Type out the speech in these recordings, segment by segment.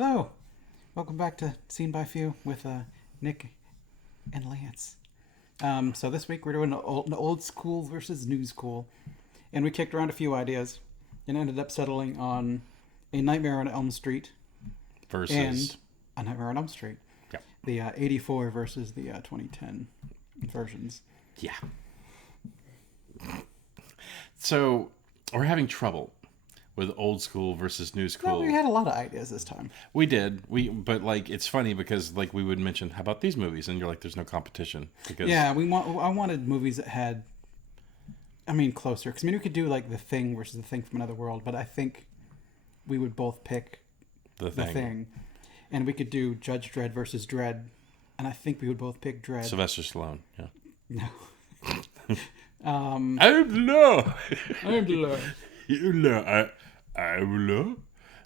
Hello, welcome back to Seen by Few with Nick and Lance. So this week we're doing an old school versus new school, and we kicked around a few ideas, and ended up settling on A Nightmare on Elm Street Versus. and A Nightmare on Elm Street. Yep. The 84 versus the 2010 versions. Yeah. So we're having trouble with old school versus new Well, school. we had a lot of ideas this time. We did. But like it's funny because like we would mention how about these movies and you're like there's no competition because Yeah, I wanted movies that had, closer. Because we could do like The Thing versus The Thing from Another World, but I think we would both pick the The thing. Thing. And we could do Judge Dredd versus Dredd, and I think we would both pick Dredd. Sylvester Stallone. Yeah. No. I'm the law. I'm the law. You know, I'm the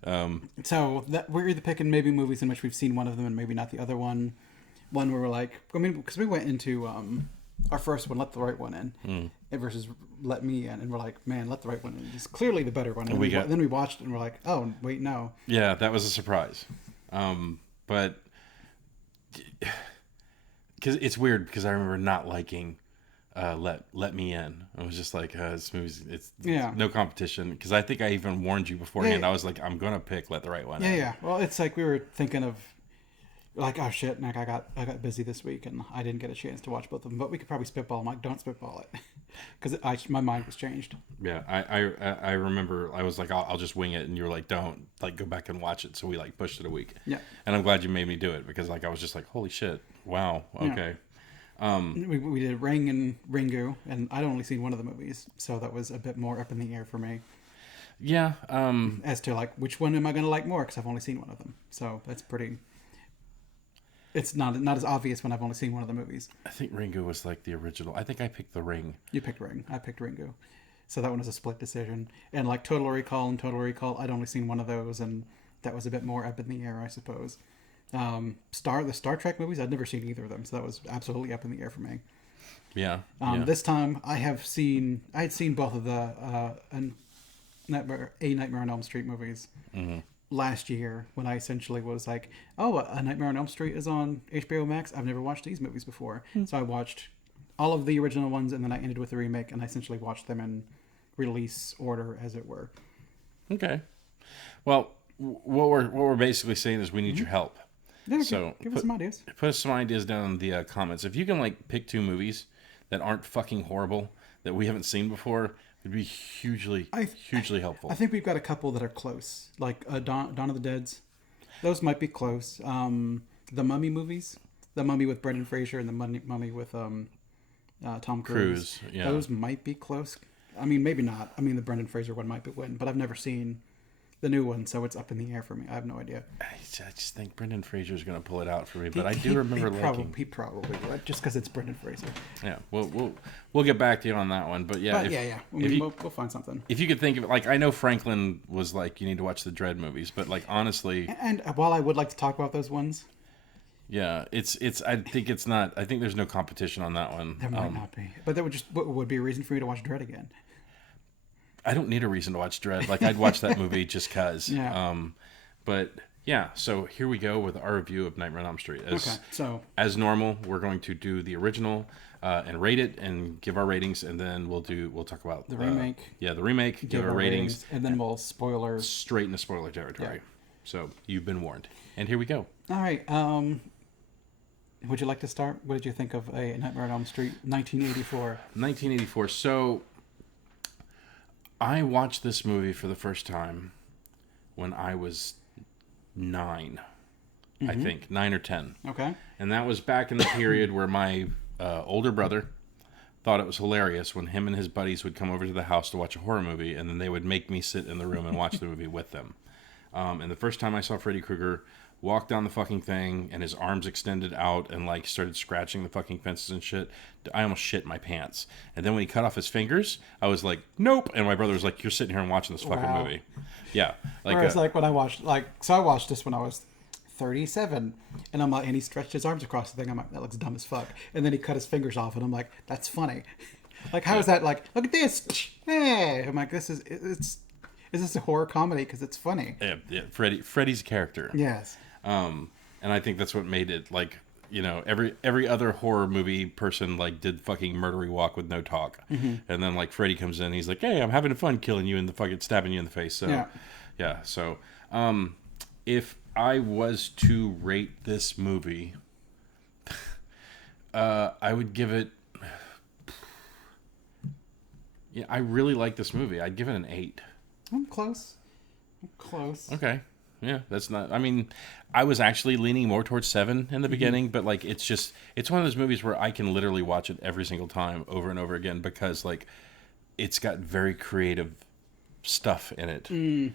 law. So that we're either picking maybe movies in which we've seen one of them and maybe not the other one. One where we're like, because we went into our first one, Let the Right One In, versus Let Me In, and we're like, man, Let the Right One In is clearly the better one. And then we watched it and we're like, oh wait, no. Yeah, that was a surprise. But because it's weird because I remember not liking Let Me In. I was just like, this movie's it's no competition. Because I think I even warned you beforehand. Yeah. I was like, I'm gonna pick Let the Right One Yeah, In. yeah. Well, it's like we were thinking of like, oh shit, Nick, I got busy this week and I didn't get a chance to watch both of them. But we could probably spitball. I'm like, don't spitball it, because my mind was changed. Yeah, I remember I was like, I'll just wing it, and you were like, don't like go back and watch it. So we like pushed it a week. Yeah. And I'm glad you made me do it because like I was just like, holy shit, wow, okay. Yeah. We did Ring and Ringu, and I'd only seen one of the movies, so that was a bit more up in the air for me. Yeah. As to like which one am I going to like more, because I've only seen one of them, so that's pretty. It's not as obvious when I've only seen one of the movies. I think Ringu was like the original. I think I picked The Ring. You picked Ring. I picked Ringu. So that one was a split decision. And like Total Recall and Total Recall, I'd only seen one of those, and that was a bit more up in the air, I suppose. The Star Trek movies, I'd never seen either of them, so that was absolutely up in the air for me. Yeah. This time, I had seen both of the A Nightmare on Elm Street movies last year, when I essentially was like, oh, A Nightmare on Elm Street is on HBO Max. I've never watched these movies before. So I watched all of the original ones, and then I ended with the remake, and I essentially watched them in release order, as it were. Okay. Well, what we're basically saying is we need your help. Yeah, So give us some ideas. Put us some ideas down in the comments. If you can like pick two movies that aren't fucking horrible that we haven't seen before, it'd be hugely helpful. I think we've got a couple that are close, like Dawn of the Dead's. Those might be close. The Mummy movies, The Mummy with Brendan Fraser and The Mummy with Tom Cruise. Yeah. Those might be close. I mean, maybe not. I mean, the Brendan Fraser one might be win, but I've never seen the new one, so it's up in the air for me. I have no idea. I just think Brendan Fraser's going to pull it out for me, but I do remember liking. He probably would, just because it's Brendan Fraser. Yeah, we'll get back to you on that one, but yeah, we'll find something. If you could think of it, like I know Franklin was like you need to watch the Dredd movies, but like honestly, and while I would like to talk about those ones, yeah, it's I think it's not. I think there's no competition on that one. There might not be, but that would be a reason for me to watch Dredd again. I don't need a reason to watch Dredd. Like I'd watch that movie just cause. Yeah. But yeah, so here we go with our review of Nightmare on Elm Street. As normal, we're going to do the original and rate it and give our ratings, and then we'll talk about the remake. The remake. Give our ratings, and then we'll spoilers straight into spoiler territory. Yeah. So you've been warned, and here we go. All right. Would you like to start? What did you think of A Nightmare on Elm Street, 1984? 1984. So I watched this movie for the first time when I was 9, I think 9 or 10. Okay. And that was back in the period where my older brother thought it was hilarious when him and his buddies would come over to the house to watch a horror movie, and then they would make me sit in the room and watch the movie with them. And the first time I saw Freddy Krueger walk down the fucking thing and his arms extended out and like started scratching the fucking fences and shit, I almost shit my pants. And then when he cut off his fingers, I was like, nope. And my brother was like, you're sitting here and watching this fucking movie. Yeah. Whereas like when I watched, I watched this when I was 37, and I'm like, and he stretched his arms across the thing. I'm like, that looks dumb as fuck. And then he cut his fingers off, and I'm like, that's funny. Like, how is that? Like, look at this. Hey, I'm like, it's Is this a horror comedy? Because it's funny. Yeah, Freddy's character. Yes. And I think that's what made it like, every other horror movie person like did fucking murdery walk with no talk, and then like Freddy comes in, he's like, hey, I'm having fun killing you and the fucking stabbing you in the face. So yeah. So if I was to rate this movie, I would give it. Yeah, I really like this movie. I'd give it an 8. I'm close. Okay. Yeah, that's not... I mean, I was actually leaning more towards 7 in the beginning, but, like, it's one of those movies where I can literally watch it every single time over and over again because, like, it's got very creative stuff in it. And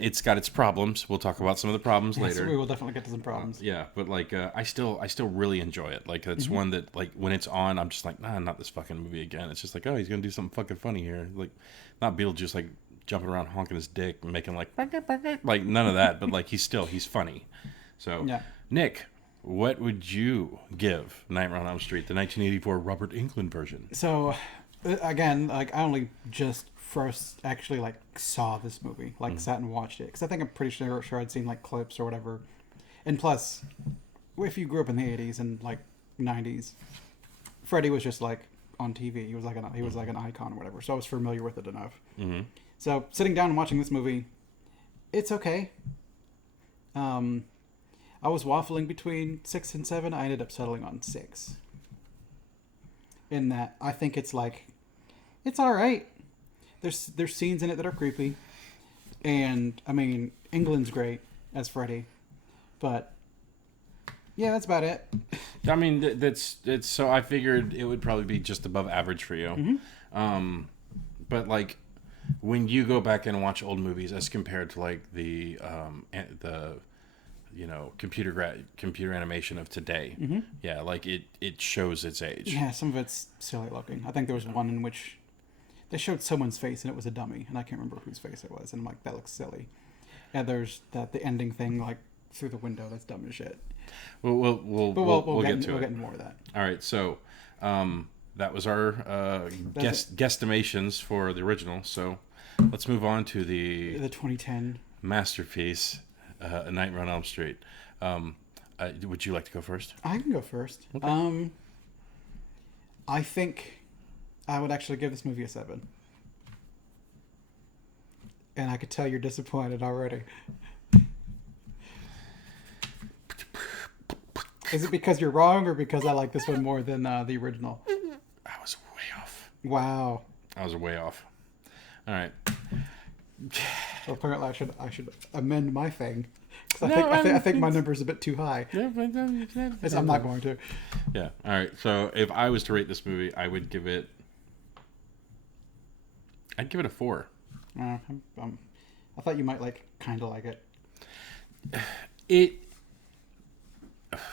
it's got its problems. We'll talk about some of the problems later. We will definitely get to some problems. Yeah, but, like, I still really enjoy it. Like, it's one that, like, when it's on, I'm just like, nah, not this fucking movie again. It's just like, oh, he's going to do something fucking funny here. Like, not Beetlejuice, like, jumping around honking his dick and making like none of that, but like he's funny. So yeah. Nick, what would you give Nightmare on Elm Street, the 1984 Robert Englund version? So again, like I only just first actually like saw this movie, like sat and watched it, because I think I'm pretty sure I'd seen like clips or whatever. And plus, if you grew up in the 80s and like 90s, Freddy was just like on TV. He was like an icon or whatever, so I was familiar with it enough. So sitting down and watching this movie, it's okay. I was waffling between 6 and 7. I ended up settling on 6. In that, I think it's like, it's all right. There's scenes in it that are creepy, and I mean, England's great as Freddy, but yeah, that's about it. I mean, it's so I figured it would probably be just above average for you. But like, when you go back and watch old movies as compared to like the computer animation of today, yeah, like it shows its age. Yeah, some of it's silly looking. I think there was one in which they showed someone's face and it was a dummy, and I can't remember whose face it was, and I'm like, that looks silly. And there's the ending thing like through the window, that's dumb as shit. We'll get to it. We'll get into more of that. All right, so that was our guesstimations for the original. So let's move on to the 2010 masterpiece, A Nightmare on Elm Street. Would you like to go first? I can go first. Okay. I think I would actually give this movie a 7. And I could tell you're disappointed already. Is it because you're wrong or because I like this one more than the original? I was way off. Wow. I was way off. All right. So apparently I should amend my thing. I think my number's a bit too high. I'm not going to. Yeah. All right. So if I was to rate this movie, I'd give it a 4. I thought you might kind of like it.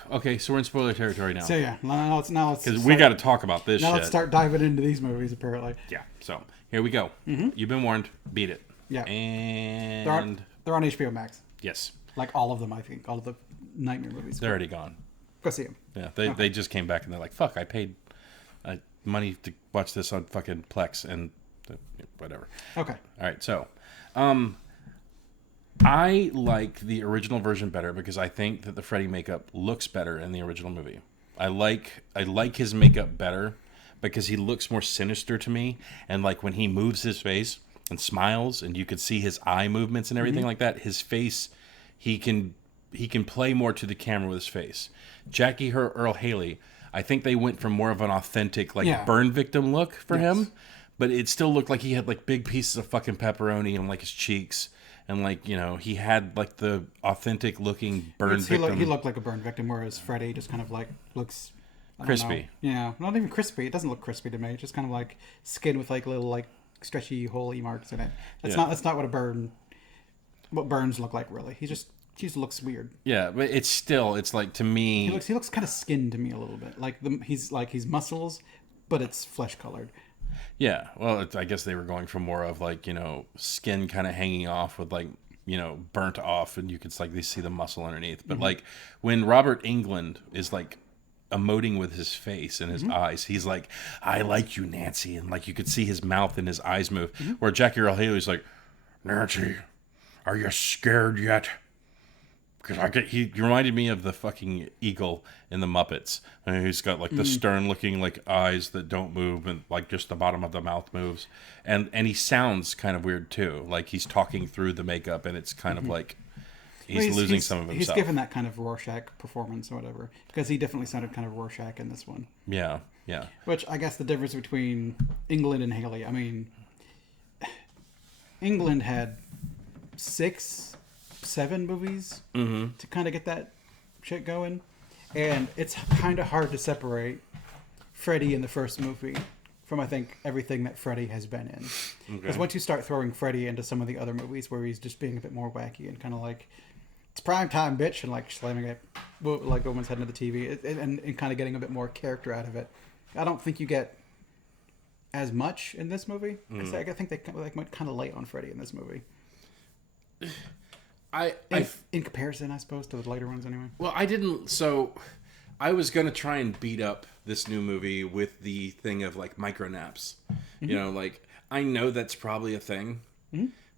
Okay, so we're in spoiler territory now. So yeah, now let's because we got to talk about this. Now shit. Let's start diving into these movies. Apparently. Yeah. So here we go. You've been warned. Beat it. Yeah. And they're on HBO Max. Yes. Like all of them, I think. All of the Nightmare movies. They're already gone. Go see them. Yeah, they just came back and they're like, "Fuck! I paid money to watch this on fucking Plex and whatever." Okay. All right. So, I like the original version better because I think that the Freddy makeup looks better in the original movie. I like his makeup better because he looks more sinister to me, and like when he moves his face and smiles and you could see his eye movements and everything like that, his face, he can play more to the camera with his face. Jackie Earl Haley, I think they went for more of an authentic burn victim look for him, but it still looked like he had like big pieces of fucking pepperoni on like his cheeks. And, like, you know, he had, like, the authentic looking burn victim. He looked like a burn victim, whereas Freddy just kind of, like, looks... crispy. Yeah, not even crispy. It doesn't look crispy to me. It's just kind of, like, skin with, like, little, like, stretchy, holy marks in it. That's not what burns look like, really. He just looks weird. Yeah, but it's like, to me... He looks kind of skinned to me a little bit. Like, he's muscles, but it's flesh-colored. Yeah, well, I guess they were going for more of like, you know, skin kind of hanging off with like, you know, burnt off, and you could like see the muscle underneath. But like when Robert Englund is like emoting with his face and his eyes, he's like, "I like you, Nancy," and like you could see his mouth and his eyes move. Where Jackie Earle Haley's like, Nancy, are you scared yet? Because he reminded me of the fucking eagle in the Muppets. He's got like the stern looking like eyes that don't move and like just the bottom of the mouth moves. And he sounds kind of weird too. Like he's talking through the makeup and it's kind of like he's losing some of himself. He's given that kind of Rorschach performance or whatever. Because he definitely sounded kind of Rorschach in this one. Yeah, yeah. Which I guess the difference between England and Haley, I mean, England had 6-7 movies to kind of get that shit going. And it's kind of hard to separate Freddy in the first movie from, I think, everything that Freddy has been in. Because once you start throwing Freddy into some of the other movies where he's just being a bit more wacky and kind of like, it's prime time, bitch, and like slamming it like a woman's head into the TV and kind of getting a bit more character out of it. I don't think you get as much in this movie. Because I think they went kind of light on Freddy in this movie. In comparison, I suppose, to the later ones anyway. Well, I didn't... So, I was going to try and beat up this new movie with the thing of, like, micro naps. You know, like, I know that's probably a thing.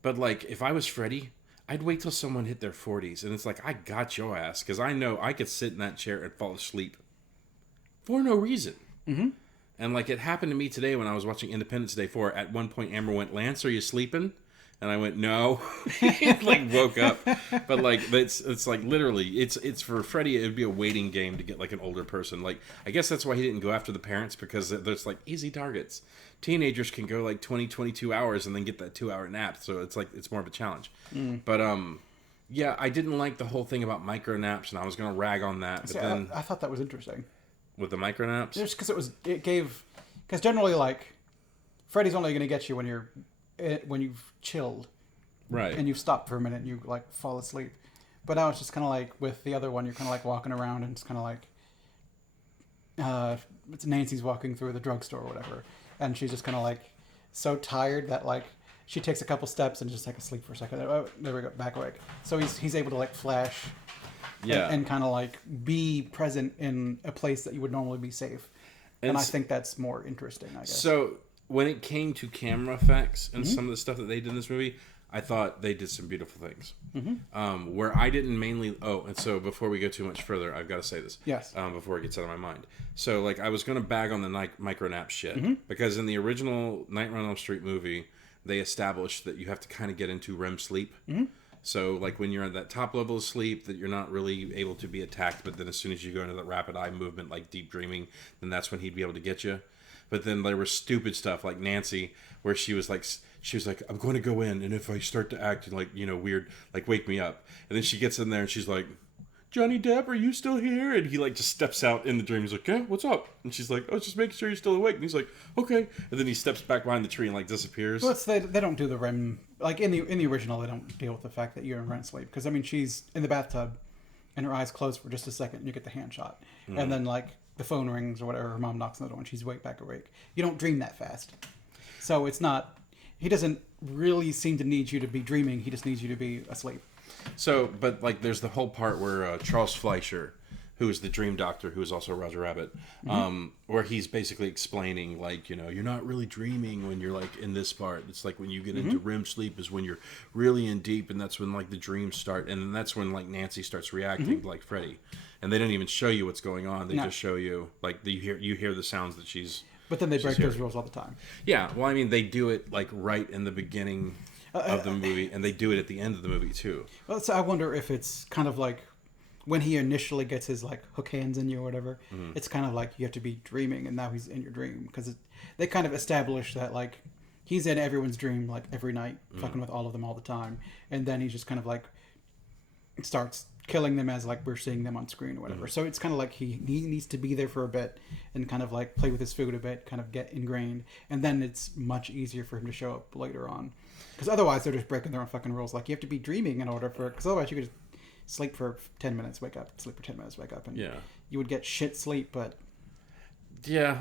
But, like, if I was Freddy, I'd wait till someone hit their 40s. And it's like, I got your ass. Because I know I could sit in that chair and fall asleep. For no reason. And, like, it happened to me today when I was watching Independence Day 4. At one point, Amber went, Lance, are you sleeping? And I went, no. Like, woke up. But, like, it's like, literally, it's for Freddy, it would be a waiting game to get, like, an older person. Like, I guess that's why he didn't go after the parents, because there's, like, easy targets. Teenagers can go, like, 22 hours and then get that 2-hour nap. So it's, like, it's more of a challenge. But, yeah, I didn't like the whole thing about micro naps, and I was going to rag on that. But then I thought that was interesting. With the micro naps? Just because because generally, like, Freddy's only going to get you when you've chilled, right? And you've stopped for a minute and you like fall asleep. But now it's just kind of like with the other one, you're kind of like walking around and it's kind of like it's Nancy's walking through the drugstore or whatever, and she's just kind of like so tired that like she takes a couple steps and just like asleep for a second. Oh, there we go, back awake. So he's able to like flash, and kind of like be present in a place that you would normally be safe. And I think that's more interesting, I guess. So when it came to camera effects and some of the stuff that they did in this movie, I thought they did some beautiful things. Where I didn't mainly... Oh, and so before we go too much further, I've got to say this. Yes. Before it gets out of my mind. So, like, I was going to bag on the micro nap shit. Because in the original Nightmare on Elm Street movie, they established that you have to kind of get into REM sleep. So, like, when you're at that top level of sleep, that you're not really able to be attacked. But then as soon as you go into that rapid eye movement, like deep dreaming, then that's when he'd be able to get you. But then there was stupid stuff like Nancy, where she was like, I'm going to go in, and if I start to act like, you know, weird, like wake me up. And then she gets in there and she's like, Johnny Depp, are you still here? And he like just steps out in the dream. He's like, yeah, what's up? And she's like, oh, just making sure you're still awake. And he's like, okay. And then he steps back behind the tree and like disappears. Well, they don't do the REM, like in the original, they don't deal with the fact that you're in REM sleep. Because I mean, she's in the bathtub and her eyes close for just a second and you get the hand shot. And then like the phone rings or whatever, her mom knocks on the door and she's back awake. You don't dream that fast. So it's not, he doesn't really seem to need you to be dreaming. He just needs you to be asleep. So, but like there's the whole part where Charles Fleischer, who is the dream doctor, who is also Roger Rabbit, where he's basically explaining like, you know, you're not really dreaming when you're like in this part. It's like when you get into REM sleep is when you're really in deep, and that's when like the dreams start, and then that's when like Nancy starts reacting like Freddy. And they don't even show you what's going on. They just show you like you hear the sounds that she's. But then they break those rules all the time. Yeah, well, I mean, they do it like right in the beginning of the movie, and they do it at the end of the movie too. Well, so I wonder if it's kind of like when he initially gets his like hook hands in you or whatever. It's kind of like you have to be dreaming, and now he's in your dream because they kind of establish that like he's in everyone's dream like every night, fucking with all of them all the time, and then he just kind of like starts killing them as like we're seeing them on screen or whatever. So it's kind of like he needs to be there for a bit and kind of like play with his food a bit, kind of get ingrained, and then it's much easier for him to show up later on. Because otherwise they're just breaking their own fucking rules. Like you have to be dreaming in order for, because otherwise you could just sleep for 10 minutes, wake up, sleep for 10 minutes, wake up, and you would get shit sleep. But yeah,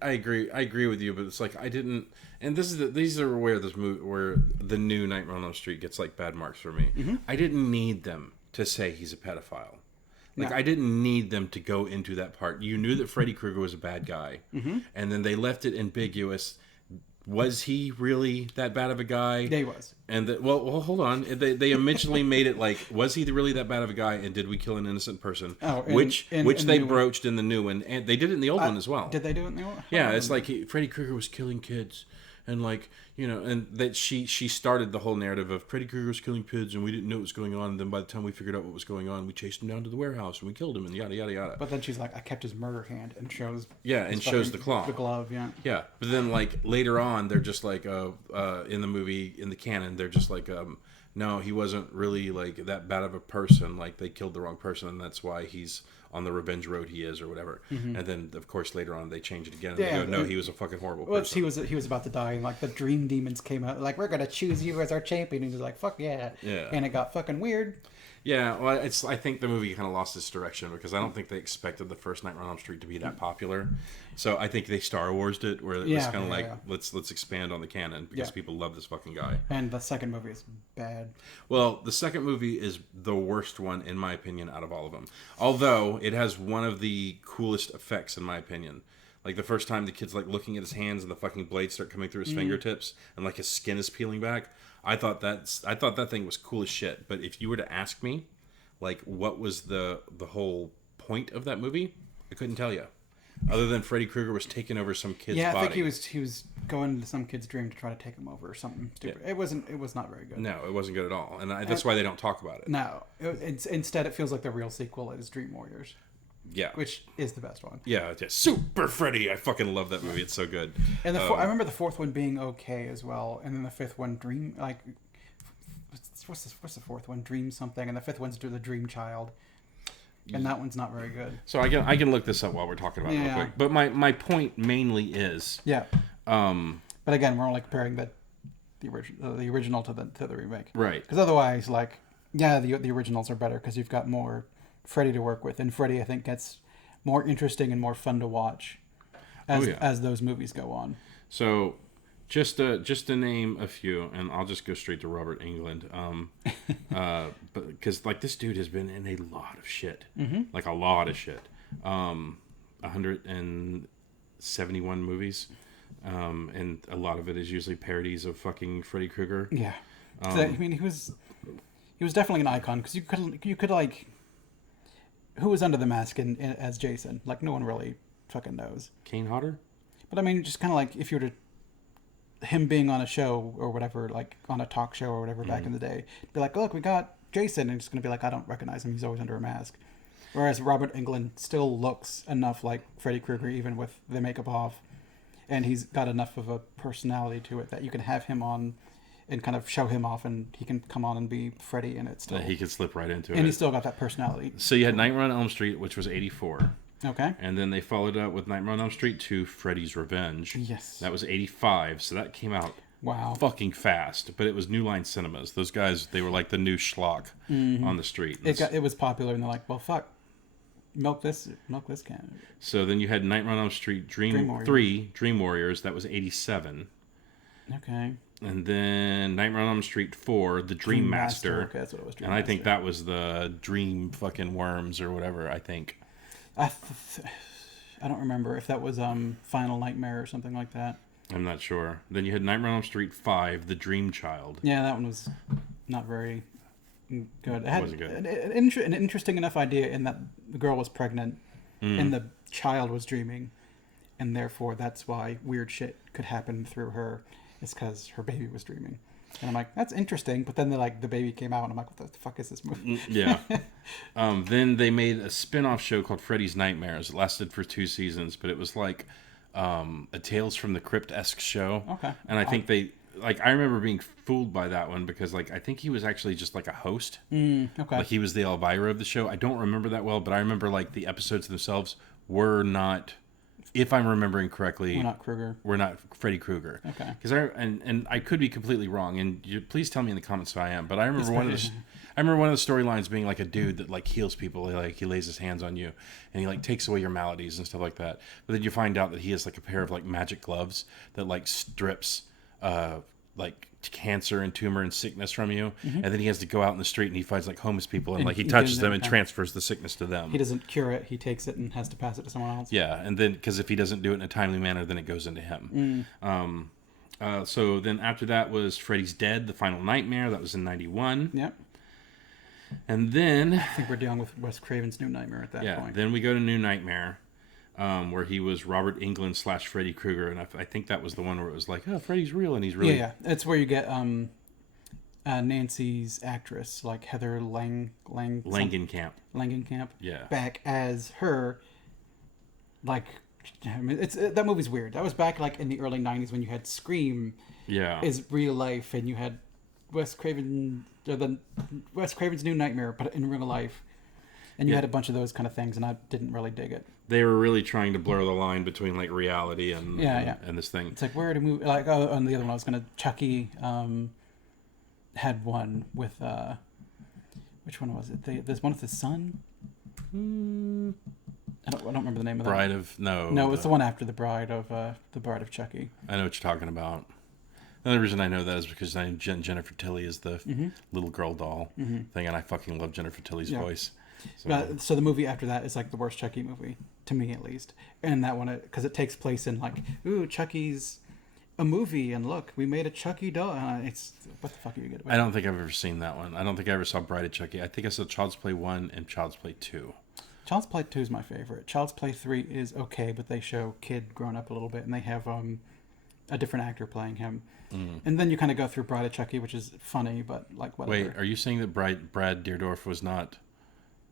I agree with you, but it's like I didn't. And these are where this movie, where the new Nightmare on Elm Street gets like bad marks for me. I didn't need them to say he's a pedophile. Like, I didn't need them to go into that part. You knew that Freddy Krueger was a bad guy. And then they left it ambiguous Was he really that bad of a guy? Yeah, he was. And well, hold on. They eventually made it like, was he really that bad of a guy? And did we kill an innocent person? Oh, which in they the broached in the new one, and they did it in the old one as well. Did they do it in the old one? Yeah, it's like Freddy Krueger was killing kids, and like and that she started the whole narrative of Freddy Krueger was killing kids, and we didn't know what was going on. And then by the time we figured out what was going on, we chased him down to the warehouse and we killed him, and yada yada yada. But then she's like, I kept his murder hand, and shows shows the claw, the glove, yeah. Yeah, but then like later on, they're just like in the movie, in the canon, they're just like no, he wasn't really like that bad of a person. Like they killed the wrong person, and that's why he's on the revenge road he is, or whatever. And then of course later on they change it again, and they go, no, he was a fucking horrible person. He was about to die, and like the dream demons came out, like, we're gonna choose you as our champion, and he's like, fuck yeah. And it got fucking weird. Yeah, well, I think the movie kind of lost its direction because I don't think they expected the first Nightmare on Elm Street to be that popular. So I think they Star Wars'd it, where it was kind of let's expand on the canon because people love this fucking guy. And the second movie is bad. Well, the second movie is the worst one in my opinion out of all of them. Although it has one of the coolest effects in my opinion. Like the first time the kid's like looking at his hands and the fucking blades start coming through his fingertips and like his skin is peeling back. I thought that thing was cool as shit. But if you were to ask me, like, what was the whole point of that movie, I couldn't tell you. Other than Freddy Krueger was taking over some kid's body. Yeah, I think he was going into some kid's dream to try to take him over or something stupid. Yeah. It was not very good. No, it wasn't good at all, and that's why they don't talk about it. No, instead it feels like the real sequel is Dream Warriors. Yeah, which is the best one. Yeah, Super Freddy. I fucking love that movie. It's so good. And I remember the fourth one being okay as well, and then the fifth one, Dream, like, what's the fourth one? Dream something, and the fifth one's the Dream Child, and that one's not very good. So I can look this up while we're talking about it real quick. But my point mainly is But again, we're only comparing the original to the remake, right? Because otherwise, like, the originals are better because you've got more Freddy to work with, and Freddy, I think, gets more interesting and more fun to watch as those movies go on. So, just to name a few, and I'll just go straight to Robert Englund, but because like this dude has been in a lot of shit, like a lot of shit, 171 movies, and a lot of it is usually parodies of fucking Freddy Krueger. Yeah, I mean, he was definitely an icon because you could like. Who was under the mask as Jason? Like, no one really fucking knows. Kane Hodder? But I mean, just kind of like if you were to... Him being on a show or whatever, like on a talk show or whatever back in the day, be like, look, we got Jason. And it's going to be like, I don't recognize him. He's always under a mask. Whereas Robert Englund still looks enough like Freddy Krueger, even with the makeup off. And he's got enough of a personality to it that you can have him on and kind of show him off, and he can come on and be Freddy, and it's still... He could slip right into it. And he's still got that personality. So you had Nightmare on Elm Street, which was 84. Okay. And then they followed up with Nightmare on Elm Street 2, Freddy's Revenge. Yes. That was 85, so that came out fucking fast. But it was New Line Cinemas. Those guys, they were like the new schlock on the street. It was popular, and they're like, well, fuck. Milk this can. So then you had Nightmare on Elm Street 3, Dream Warriors. That was 87. Okay. And then Nightmare on Elm Street 4, The Dream Master. Okay, that's what it was. I think that was the Dream fucking Worms or whatever, I think. I don't remember if that was Final Nightmare or something like that. I'm not sure. Then you had Nightmare on Elm Street 5, The Dream Child. Yeah, that one was not very good. It wasn't good. An interesting enough idea in that the girl was pregnant and the child was dreaming, and therefore that's why weird shit could happen through her. It's because her baby was dreaming. And I'm like, that's interesting. But then the baby came out, and I'm like, what the fuck is this movie? Yeah. Then they made a spin-off show called Freddy's Nightmares. It lasted for 2 seasons, but it was like a Tales from the Crypt-esque show. Okay. And I think I remember being fooled by that one because, like, I think he was actually just like a host. Okay. Like, he was the Elvira of the show. I don't remember that well, but I remember, like, the episodes themselves were not... If I'm remembering correctly, we're not Krueger. We're not Freddy Krueger. Okay. Because I could be completely wrong, and please tell me in the comments if I am. But I remember one of the storylines being like a dude that like heals people. He lays his hands on you, and he like takes away your maladies and stuff like that. But then you find out that he has like a pair of like magic gloves that like strips like cancer and tumor and sickness from you, and then he has to go out in the street and he finds like homeless people and like he touches them and transfers the sickness to them. He doesn't cure it; he takes it and has to pass it to someone else. Yeah, and then because if he doesn't do it in a timely manner, then it goes into him. So then after that was Freddy's Dead, The Final Nightmare. That was in 91. Yep. And then... I think we're dealing with Wes Craven's New Nightmare at that point. Then we go to New Nightmare, where he was Robert Englund / Freddy Krueger. And I think that was the one where it was like, oh, Freddy's real and he's really... Yeah. It's where you get Nancy's actress, like Heather Langenkamp. Yeah. Back as her, like... I mean, that movie's weird. That was back like in the early 90s when you had Scream is real life, and you had Wes Craven's New Nightmare, but in real life. And you had a bunch of those kind of things, and I didn't really dig it. They were really trying to blur the line between like reality and this thing. It's like, where to move? Like, oh, and the other one I was gonna Chucky had one with which one was it? There's one with his son. I don't remember the name of that. No, it's the one after the Bride of Chucky. I know what you're talking about. The only reason I know that is because Jennifer Tilly is the little girl doll thing, and I fucking love Jennifer Tilly's voice. So the movie after that is like the worst Chucky movie, to me at least. And that one, because it takes place in like, ooh, Chucky's a movie, and look, we made a Chucky doll. It's what the fuck are you getting? I don't think I've ever seen that one. I don't think I ever saw Bride of Chucky. I think I saw Child's Play 1 and Child's Play 2. Child's Play 2 is my favorite. Child's Play 3 is okay, but they show kid grown up a little bit, and they have a different actor playing him. And then you kind of go through Bride of Chucky, which is funny, but like whatever. Wait, are you saying that Brad Deardorff was not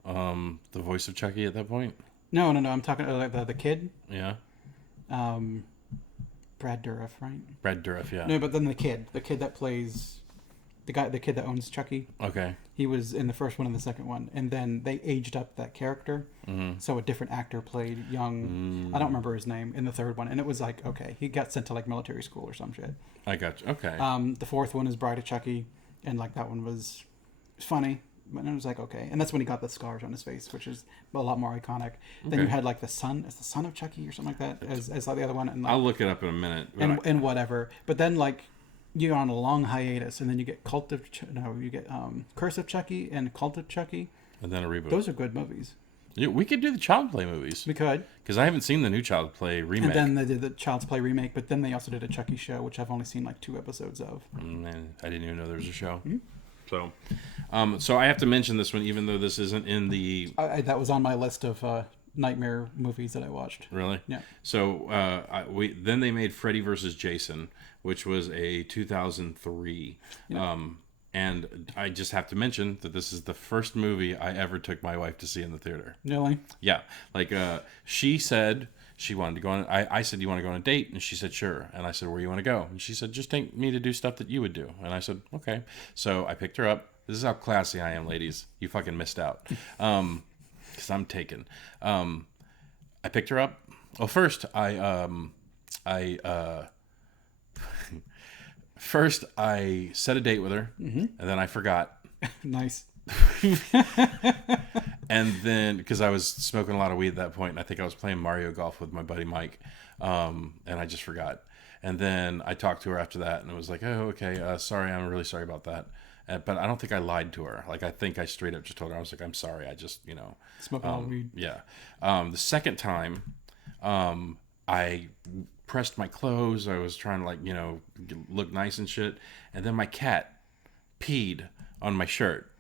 the voice of Chucky at that point? No. I'm talking the kid. Yeah. Brad Dourif, right? Brad Dourif, yeah. No, but then the kid that plays the kid that owns Chucky. Okay. He was in the first one and the second one, and then they aged up that character. So a different actor played young. I don't remember his name in the third one, and it was like, okay, he got sent to like military school or some shit. I got you. Okay. The fourth one is Bride of Chucky, and like that one was funny, but it was like okay, and that's when he got the scars on his face, which is a lot more iconic. Then you had like the son of Chucky or something like that as like the other one, and like, I'll look it up in a minute. And whatever, but then like. You're on a long hiatus, and then you get Curse of Chucky and Cult of Chucky. And then a reboot. Those are good movies. Yeah, we could do the Child's Play movies. We could. Because I haven't seen the new Child's Play remake. And then they did the Child's Play remake, but then they also did a Chucky show, which I've only seen like 2 episodes of. And I didn't even know there was a show. So I have to mention this one, even though this isn't in the... that was on my list of nightmare movies that I watched. Really? Yeah. So then they made Freddy vs. Jason, which was a 2003. Yeah. And I just have to mention that this is the first movie I ever took my wife to see in the theater. Really? Yeah. Like, she said she wanted to go on... I said, you want to go on a date? And she said, sure. And I said, where do you want to go? And she said, just take me to do stuff that you would do. And I said, okay. So I picked her up. This is how classy I am, ladies. You fucking missed out. Because I'm taken. I picked her up. Well, first, First, I set a date with her, and then I forgot. Nice. And then, because I was smoking a lot of weed at that point, and I think I was playing Mario Golf with my buddy Mike, and I just forgot. And then I talked to her after that, and it was like, oh, okay, sorry, I'm really sorry about that. But I don't think I lied to her. Like, I think I straight up just told her, I was like, I'm sorry, I just, smoking a lot of weed. Yeah. The second time, I pressed my clothes. I was trying to look nice and shit. And then my cat peed on my shirt.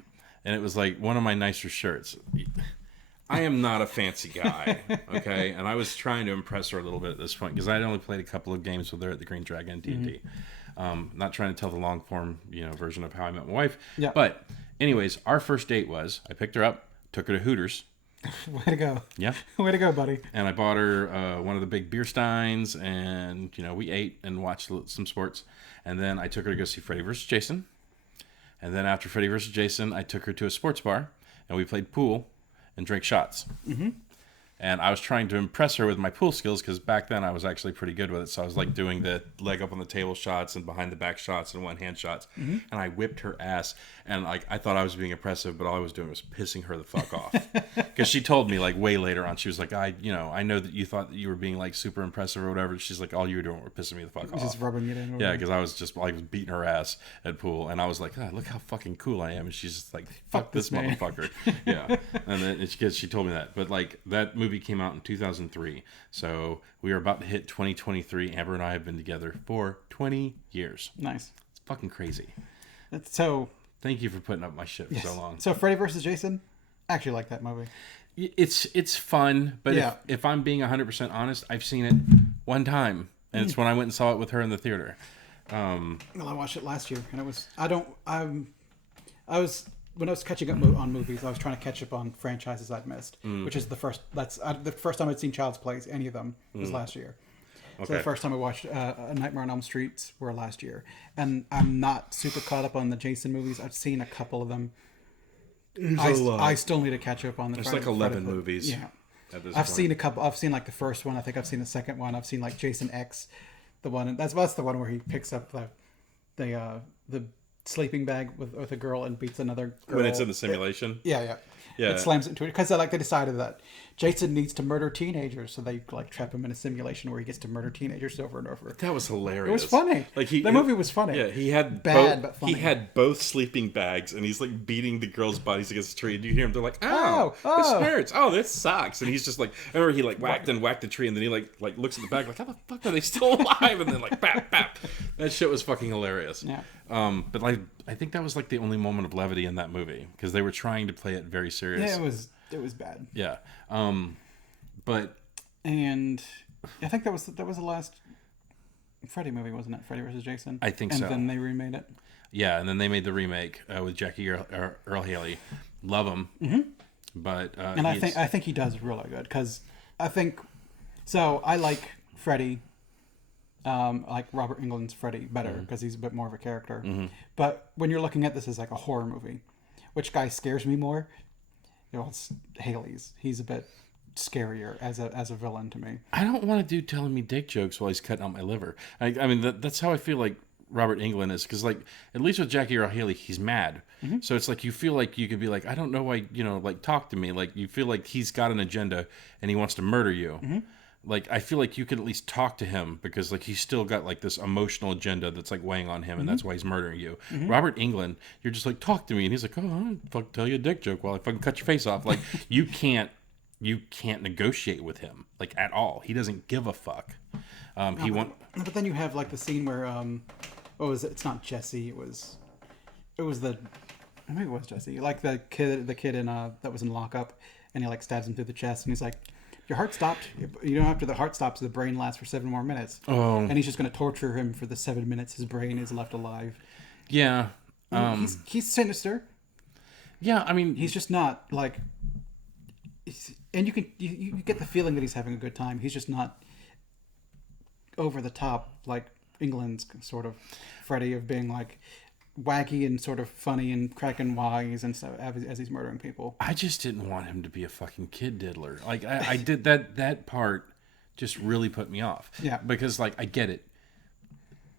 And it was like one of my nicer shirts. I am not a fancy guy, okay? And I was trying to impress her a little bit at this point because I'd only played a couple of games with her at the Green Dragon D&D. Not trying to tell the long form, version of how I met my wife. Yeah. But anyways, our first date was I picked her up, took her to Hooters. Way to go. Yeah. Way to go, buddy. And I bought her one of the big beer steins, and, we ate and watched some sports. And then I took her to go see Freddy vs. Jason. And then after Freddy vs. Jason, I took her to a sports bar, and we played pool and drank shots. And I was trying to impress her with my pool skills because back then I was actually pretty good with it. So I was like doing the leg up on the table shots and behind the back shots and one hand shots. And I whipped her ass. And like I thought I was being impressive, but all I was doing was pissing her the fuck off. Because she told me like way later on, she was like, I know that you thought that you were being like super impressive or whatever. She's like, all you were doing were pissing me the fuck off. Just rubbing it in. Yeah, because I was just like beating her ass at pool. And I was like, oh, look how fucking cool I am. And she's just like, fuck this motherfucker. Yeah. And then she told me that. But like that movie movie came out in 2003. So we are about to hit 2023. Amber and I have been together for 20 years. Nice. It's fucking crazy. So thank you for putting up my shit for so long. So Freddy versus Jason, I actually like that movie. It's fun, but Yeah. if I'm being 100% honest, I've seen it one time, and it's when I went and saw it with her in the theater. Well, I watched it last year, and when I was catching up on movies, I was trying to catch up on franchises I'd missed, which is the first time I'd seen Child's Play, any of them, was last year. Okay. So the first time I watched A Nightmare on Elm Street were last year. And I'm not super caught up on the Jason movies. I've seen a couple of them. I still need to catch up on the There's like 11 movies. Yeah. I've seen a couple. I've seen like the first one. I think I've seen the second one. I've seen like Jason X, the one. That's the one where he picks up the sleeping bag with a girl and beats another girl. When it's in the simulation? Yeah. It slams into it because they decided that Jason needs to murder teenagers, so they like trap him in a simulation where he gets to murder teenagers over and over. That was hilarious. It was funny. Like the movie was funny. Yeah, he had but funny. He had both sleeping bags, and he's like beating the girls' bodies against the tree. And you hear him? They're like, "Oh, this hurts. Oh, this sucks." And he's just like, I remember he like whacked the tree, and then he like looks at the bag like, "How the fuck are they still alive?" And then like, bap bap. That shit was fucking hilarious. Yeah. But like, I think that was like the only moment of levity in that movie because they were trying to play it very serious. Yeah, it was bad. Yeah. And I think that was the last Freddy movie, wasn't it? Freddy versus Jason. I think so. And then they remade it. Yeah, and then they made the remake with Jackie Earl Haley. Love him. Mm-hmm. But and I think he does really good because I think so. I like Freddy. Like Robert Englund's Freddy better because he's a bit more of a character. Mm-hmm. But when you're looking at this as like a horror movie, which guy scares me more? It's Haley's. He's a bit scarier as a villain to me. I don't want to do telling me dick jokes while he's cutting out my liver. I mean, that's how I feel like Robert Englund is. Because, like, at least with Jackie Earle Haley, he's mad. Mm-hmm. So it's like you feel like you could be like, I don't know why, like, talk to me. Like, you feel like he's got an agenda and he wants to murder you. Mm-hmm. Like, I feel like you could at least talk to him because, like, he's still got, like, this emotional agenda that's, like, weighing on him, and that's why he's murdering you. Mm-hmm. Robert Englund, you're just like, talk to me. And he's like, oh, I'll fucking tell you a dick joke while I fucking cut your face off. Like, you can't negotiate with him, like, at all. He doesn't give a fuck. But then you have, like, the scene where, what was it? It's not Jesse. It was maybe it was Jesse. Like, the kid in, that was in lockup, and he, like, stabs him through the chest, and he's like, your heart stopped. After the heart stops, the brain lasts for 7 more minutes. Oh. And he's just going to torture him for the 7 minutes his brain is left alive. Yeah. He's sinister. Yeah, I mean... He's just not, like... And you get the feeling that he's having a good time. He's just not over the top, like England's sort of Freddy of being, like... wacky and sort of funny and cracking wise and stuff as he's murdering people. I just didn't want him to be a fucking kid diddler. Like I did that part just really put me off. Yeah. Because like I get it.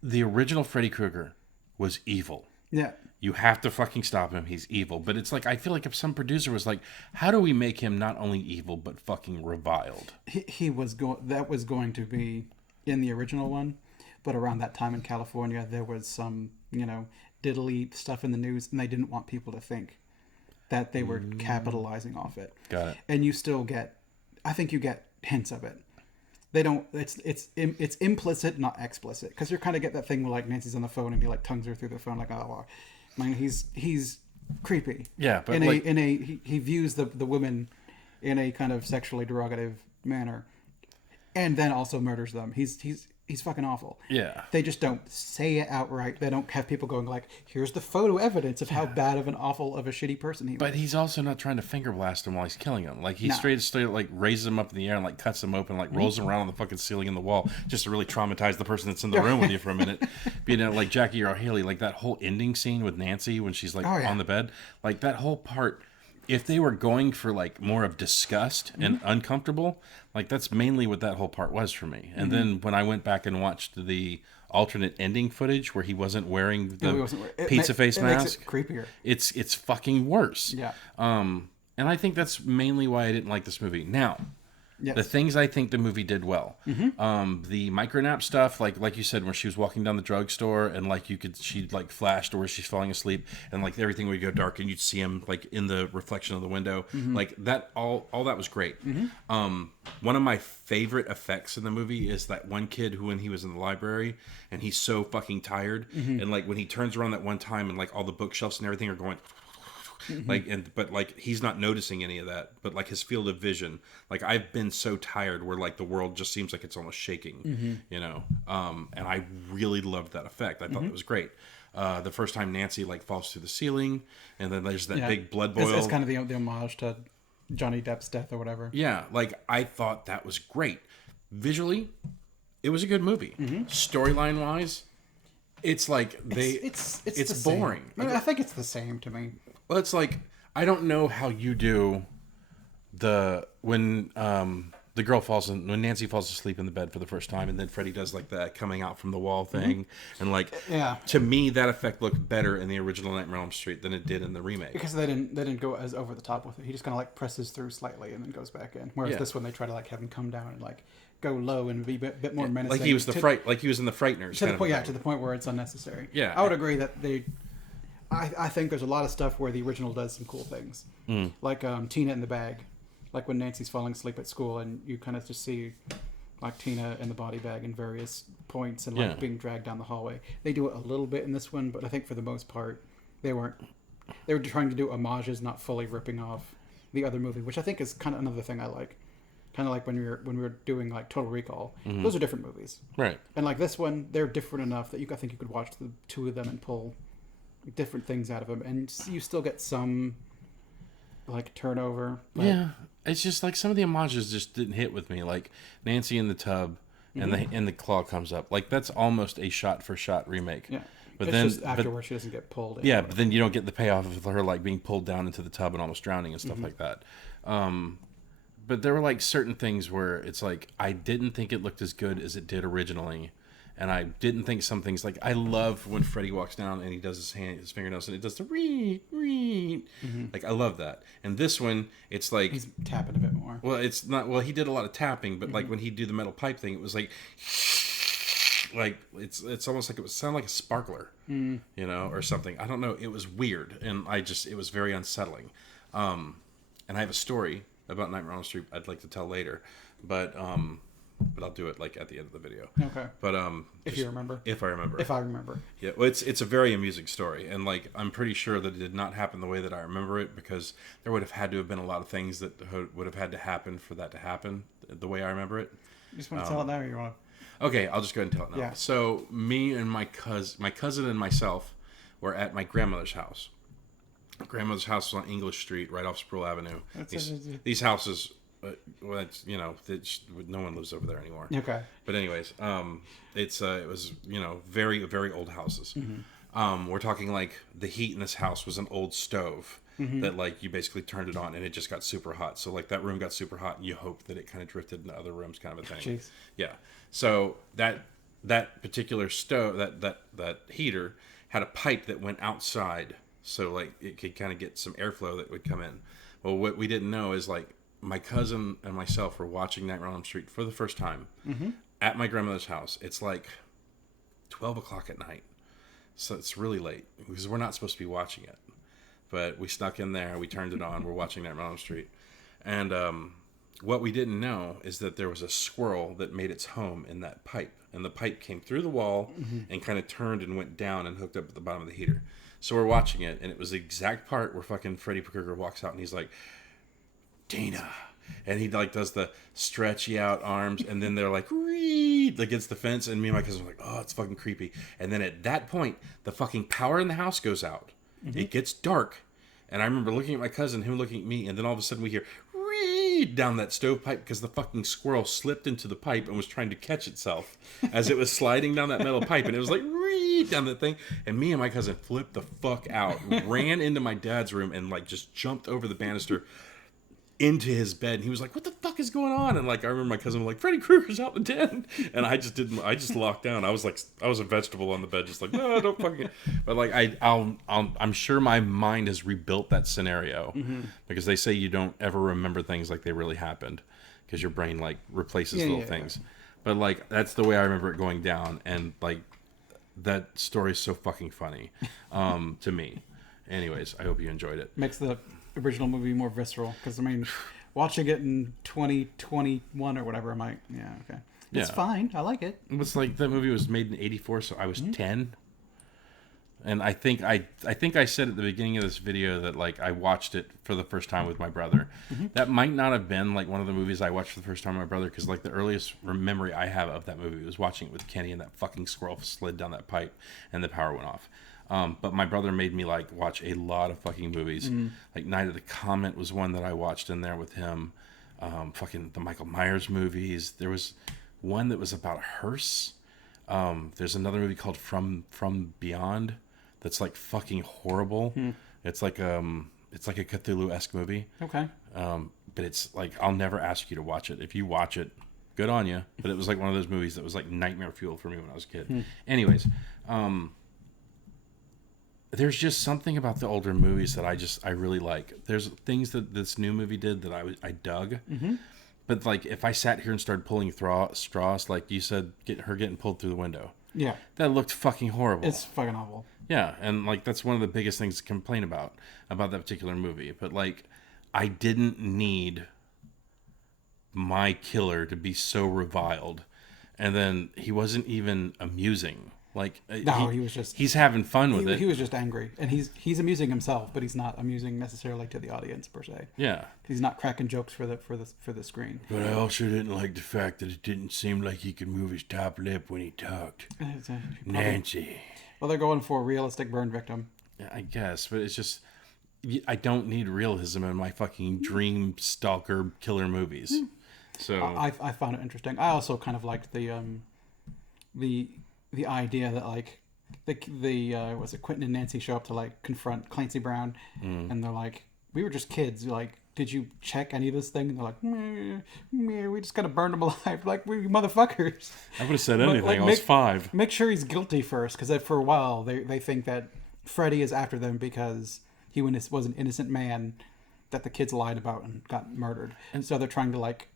The original Freddy Krueger was evil. Yeah. You have to fucking stop him. He's evil. But it's like I feel like if some producer was like, how do we make him not only evil but fucking reviled? That was going to be in the original one, but around that time in California there was some, diddly stuff in the news, and they didn't want people to think that they were capitalizing off it. Got it. And you still I think you get hints of it. They don't. It's implicit, not explicit, because you kind of get that thing where like Nancy's on the phone and he like tongues her through the phone like, oh, I mean, he's creepy. Yeah, but he views the women in a kind of sexually derogative manner, and then also murders them. He's fucking awful. Yeah. They just don't say it outright. They don't have people going like, here's the photo evidence of how bad of a shitty person he was. But he's also not trying to finger blast him while he's killing him. Like, he straight like raises him up in the air and like cuts him open, like rolls him around on the fucking ceiling in the wall just to really traumatize the person that's in the room with you for a minute. Like Jackie Earle Haley, like that whole ending scene with Nancy when she's like on the bed, like that whole part, if they were going for like more of disgust and uncomfortable, like that's mainly what that whole part was for me. And then when I went back and watched the alternate ending footage where he wasn't wearing the pizza face mask, makes it creepier. It's fucking worse. Yeah. And I think that's mainly why I didn't like this movie. Now, Yes. The things I think the movie did well. Mm-hmm. The micronap stuff, like you said, where she was walking down the drugstore and like she'd like flashed or where she's falling asleep and like everything would go dark and you'd see him like in the reflection of the window. Mm-hmm. Like that, all that was great. Mm-hmm. One of my favorite effects in the movie is that one kid who, when he was in the library and he's so fucking tired, and like when he turns around that one time and like all the bookshelves and everything are going. But like he's not noticing any of that, but like his field of vision, like I've been so tired where like the world just seems like it's almost shaking, you know. And I really loved that effect. I thought it was great. The first time Nancy like falls through the ceiling, and then there's that big blood boil. It's kind of the homage to Johnny Depp's death or whatever. Yeah, like I thought that was great. Visually, it was a good movie. Storyline wise, it's like it's boring. I think it's the same to me. Well, it's like, I don't know how you do when when Nancy falls asleep in the bed for the first time, and then Freddy does like that coming out from the wall thing, and like, to me that effect looked better in the original Nightmare on Elm Street than it did in the remake. Because they didn't go as over the top with it. He just kind of like presses through slightly and then goes back in. Whereas this one they try to like have him come down and like go low and be a bit more menacing. Like he was like he was in the Frighteners. To the point where it's unnecessary. Yeah, I would agree that I think there's a lot of stuff where the original does some cool things. Like Tina in the bag. Like when Nancy's falling asleep at school and you kind of just see like Tina in the body bag in various points and like being dragged down the hallway. They do it a little bit in this one, but I think for the most part they were trying to do homages, not fully ripping off the other movie, which I think is kind of another thing I like. Kind of like when we were doing like Total Recall. Those are different movies. Right. And like this one, they're different enough that I think you could watch the two of them and pull different things out of them, and you still get some like turnover. Yeah, it's just like some of the homages just didn't hit with me. Like Nancy in the tub, and the claw comes up. Like that's almost a shot for shot remake. Yeah, but it's then just afterwards she doesn't get pulled. Yeah, but then you don't get the payoff of her like being pulled down into the tub and almost drowning and stuff like that. But there were like certain things where it's like I didn't think it looked as good as it did originally. And I didn't think some things, like, I love when Freddy walks down and he does his fingernails and it does the reed. Like, I love that. And this one, it's like... He's tapping a bit more. Well, it's not... Well, he did a lot of tapping, but, like, when he do the metal pipe thing, it was like... Like, it's almost like it would sound like a sparkler, you know, or something. I don't know. It was weird. And it was very unsettling. And I have a story about Nightmare on Elm Street I'd like to tell later. But I'll do it like at the end of the video. Okay. But if you remember. If I remember. If I remember. Yeah. Well, it's a very amusing story, and like I'm pretty sure that it did not happen the way that I remember it, because there would have had to have been a lot of things that would have had to happen for that to happen the way I remember it. You just want to tell it now, or you want to? Okay, I'll just go ahead and tell it now. Yeah. So me and my cousin and myself were at my grandmother's house. Grandmother's house was on English Street, right off Sproul Avenue. These houses. Well, that's, you know, no one lives over there anymore. Okay. But anyways, it was, you know, very, very old houses. We're talking like the heat in this house was an old stove that like you basically turned it on and it just got super hot. So like that room got super hot and you hope that it kind of drifted into other rooms, kind of a thing. Jeez. Yeah. So that particular stove, that heater had a pipe that went outside, so like it could kind of get some airflow that would come in. Well, what we didn't know is like, my cousin and myself were watching Nightmare on Elm Street for the first time at my grandmother's house. It's like 12 o'clock at night. So it's really late because we're not supposed to be watching it. But we snuck in there. We turned it on. We're watching Nightmare on Elm Street. And what we didn't know is that there was a squirrel that made its home in that pipe. And the pipe came through the wall and kind of turned and went down and hooked up at the bottom of the heater. So we're watching it. And it was the exact part where fucking Freddy Krueger walks out and he's like, Tina, and he like does the stretchy out arms, and then they're like reed against the fence, and me and my cousin were like, oh, it's fucking creepy. And then at that point the fucking power in the house goes out. It gets dark, and I remember looking at my cousin, him looking at me, and then all of a sudden we hear reed down that stovepipe because the fucking squirrel slipped into the pipe and was trying to catch itself as it was sliding down that metal pipe, and it was like reed down that thing, and me and my cousin flipped the fuck out, ran into my dad's room, and like just jumped over the banister into his bed, and he was like, what the fuck is going on? And like I remember my cousin was like, Freddy Krueger's out in the den, and I just locked down. I was a vegetable on the bed, just like, no, don't fucking. But like I'm sure my mind has rebuilt that scenario because they say you don't ever remember things like they really happened, because your brain like replaces little things. But like that's the way I remember it going down, and like that story is so fucking funny to me. Anyways, I hope you enjoyed it. Makes the original movie more visceral, because I mean, watching it in 2021 or whatever, I'm like, yeah, okay, it's fine. I like it. It was like that movie was made in '84, so I was 10. And I think I said at the beginning of this video that like I watched it for the first time with my brother. That might not have been like one of the movies I watched for the first time with my brother, because like the earliest memory I have of that movie was watching it with Kenny, and that fucking squirrel slid down that pipe and the power went off. But my brother made me like watch a lot of fucking movies. Like Night of the Comet was one that I watched in there with him. Fucking the Michael Myers movies. There was one that was about a hearse. There's another movie called From Beyond. That's like fucking horrible. It's like a Cthulhu-esque movie. Okay. But it's like I'll never ask you to watch it. If you watch it, good on you. But it was like one of those movies that was like nightmare fuel for me when I was a kid. Anyways, there's just something about the older movies that I really like. There's things that this new movie did that I dug. But like if I sat here and started pulling straws, like you said, getting pulled through the window. Yeah. That looked fucking horrible. It's fucking awful. Yeah, and like that's one of the biggest things to complain about that particular movie. But like, I didn't need my killer to be so reviled, and then he wasn't even amusing. Like, no, he was just he's having fun with it. He was just angry, and he's amusing himself, but he's not amusing necessarily to the audience per se. Yeah, he's not cracking jokes for the screen. But I also didn't like the fact that it didn't seem like he could move his top lip when he talked. Nancy. Well, they're going for a realistic burn victim. Yeah, I guess, but it's just I don't need realism in my fucking dream stalker killer movies. So I found it interesting. I also kind of liked the idea that like the was it Quentin and Nancy show up to like confront Clancy Brown, and they're like, we were just kids. Like, did you check any of this thing? And they're like, meh, we just gotta burn him alive. Like, we motherfuckers. I would have said anything. Like, I was 5. Make sure he's guilty first, because for a while they think that Freddy is after them because he was an innocent man that the kids lied about and got murdered, and so they're trying to like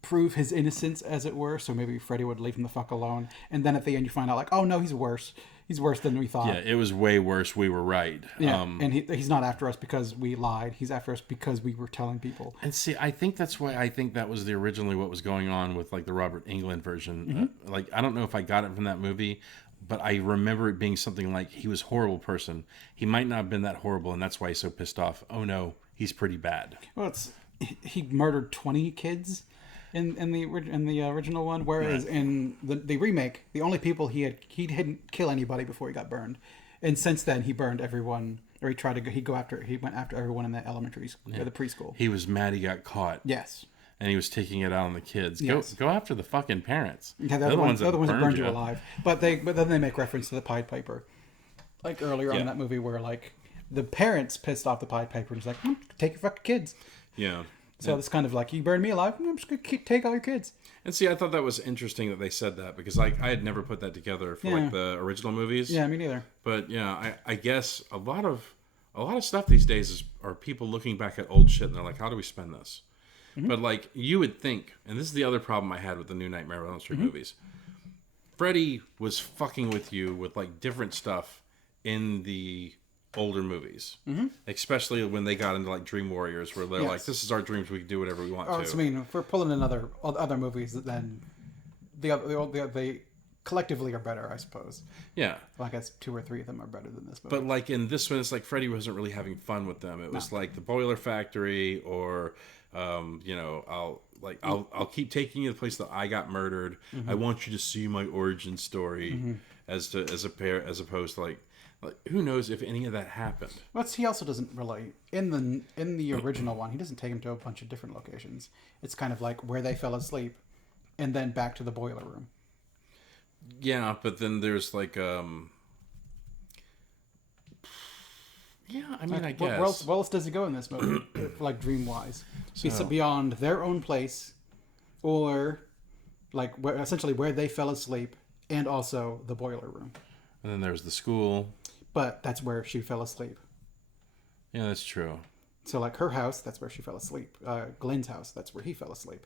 prove his innocence, as it were, so maybe Freddy would leave him the fuck alone. And then at the end you find out like, oh no, he's worse than we thought. Yeah, it was way worse. We were right. Yeah, and he's not after us because we lied. He's after us because we were telling people. And see, I think that's why I think that was originally what was going on with like the Robert Englund version. Like, I don't know if I got it from that movie, but I remember it being something like he was a horrible person. He might not have been that horrible, and that's why he's so pissed off. Oh no, he's pretty bad. Well, he murdered 20 kids in the original one, whereas in the remake, the only people he didn't kill anybody before he got burned, and since then he burned everyone, or he went after everyone in the elementary school or the preschool. He was mad he got caught. Yes. And he was taking it out on the kids. Yes. Go after the fucking parents. Yeah, they're the ones that burned you alive. But then they make reference to the Pied Piper, like earlier on in that movie, where like the parents pissed off the Pied Piper and he's like, take your fucking kids. Yeah. So it's kind of like, you burned me alive, I'm just going to take all your kids. And see, I thought that was interesting that they said that, because I had never put that together for like the original movies. Yeah, me neither. But yeah, I guess a lot of stuff these days are people looking back at old shit and they're like, how do we spend this? But like, you would think, and this is the other problem I had with the new Nightmare on Elm Street movies, Freddy was fucking with you with like different stuff in the older movies, especially when they got into like Dream Warriors, where they're like, this is our dreams, we can do whatever we want to. So I mean, if we're pulling in other movies, then they collectively are better, I suppose. Yeah, well, I guess 2 or 3 of them are better than this movie. But like in this one, it's like Freddy wasn't really having fun with them. It was like the Boiler Factory, or I'll keep taking you to the place that I got murdered. I want you to see my origin story, as opposed to like who knows if any of that happened. But he also doesn't really in the original one. He doesn't take him to a bunch of different locations. It's kind of like where they fell asleep, and then back to the boiler room. Yeah, but then there's like yeah, I mean, I guess. Where else does he go in this movie? Like dream wise, he's beyond their own place, or like essentially where they fell asleep, and also the boiler room. And then there's the school. But that's where she fell asleep. Yeah, that's true. So like her house, that's where she fell asleep. Glenn's house, that's where he fell asleep.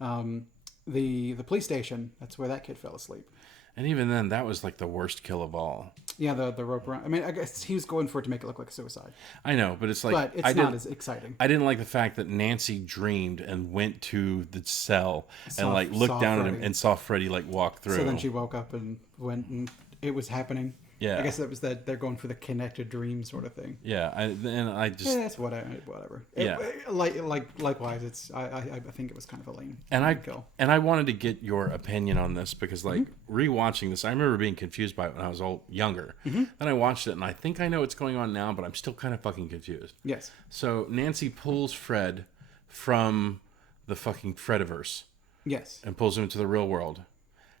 The police station. That's where that kid fell asleep. And even then, that was like the worst kill of all. Yeah, the rope around. I mean, I guess he was going for it to make it look like a suicide. I know, but it's like... But it's not as exciting. I didn't like the fact that Nancy dreamed and went to the cell and like looked saw down at Freddy. him and saw Freddy like walk through. So then she woke up and went, and it was happening. Yeah. I guess that was that they're going for the connected dream sort of thing. Yeah, I just... Yeah, it's whatever. Yeah. Likewise, it's I think it was kind of a lame kill. And I wanted to get your opinion on this because like rewatching this, I remember being confused by it when I was younger. Then I watched it and I think I know what's going on now, but I'm still kind of fucking confused. Yes. So Nancy pulls Fred from the fucking Frediverse. Yes. And pulls him into the real world.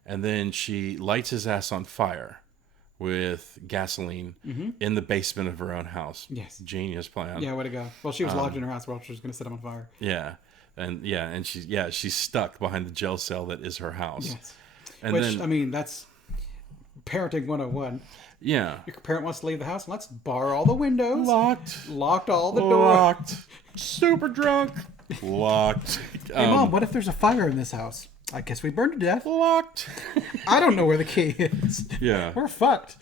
And then she lights his ass on fire with gasoline in the basement of her own house. Yes. Genius plan. Yeah, way to go. Well, she was locked in her house while she was going to set him on fire. Yeah. And she's stuck behind the jail cell that is her house. Yes. And Which, then, I mean, that's parenting 101. yeah. Your parent wants to leave the house, let's bar all the windows. Locked all the doors. Locked. Super drunk. Locked. Hey, Mom, what if there's a fire in this house? I guess we burned to death. Locked. I don't know where the key is. Yeah. We're fucked.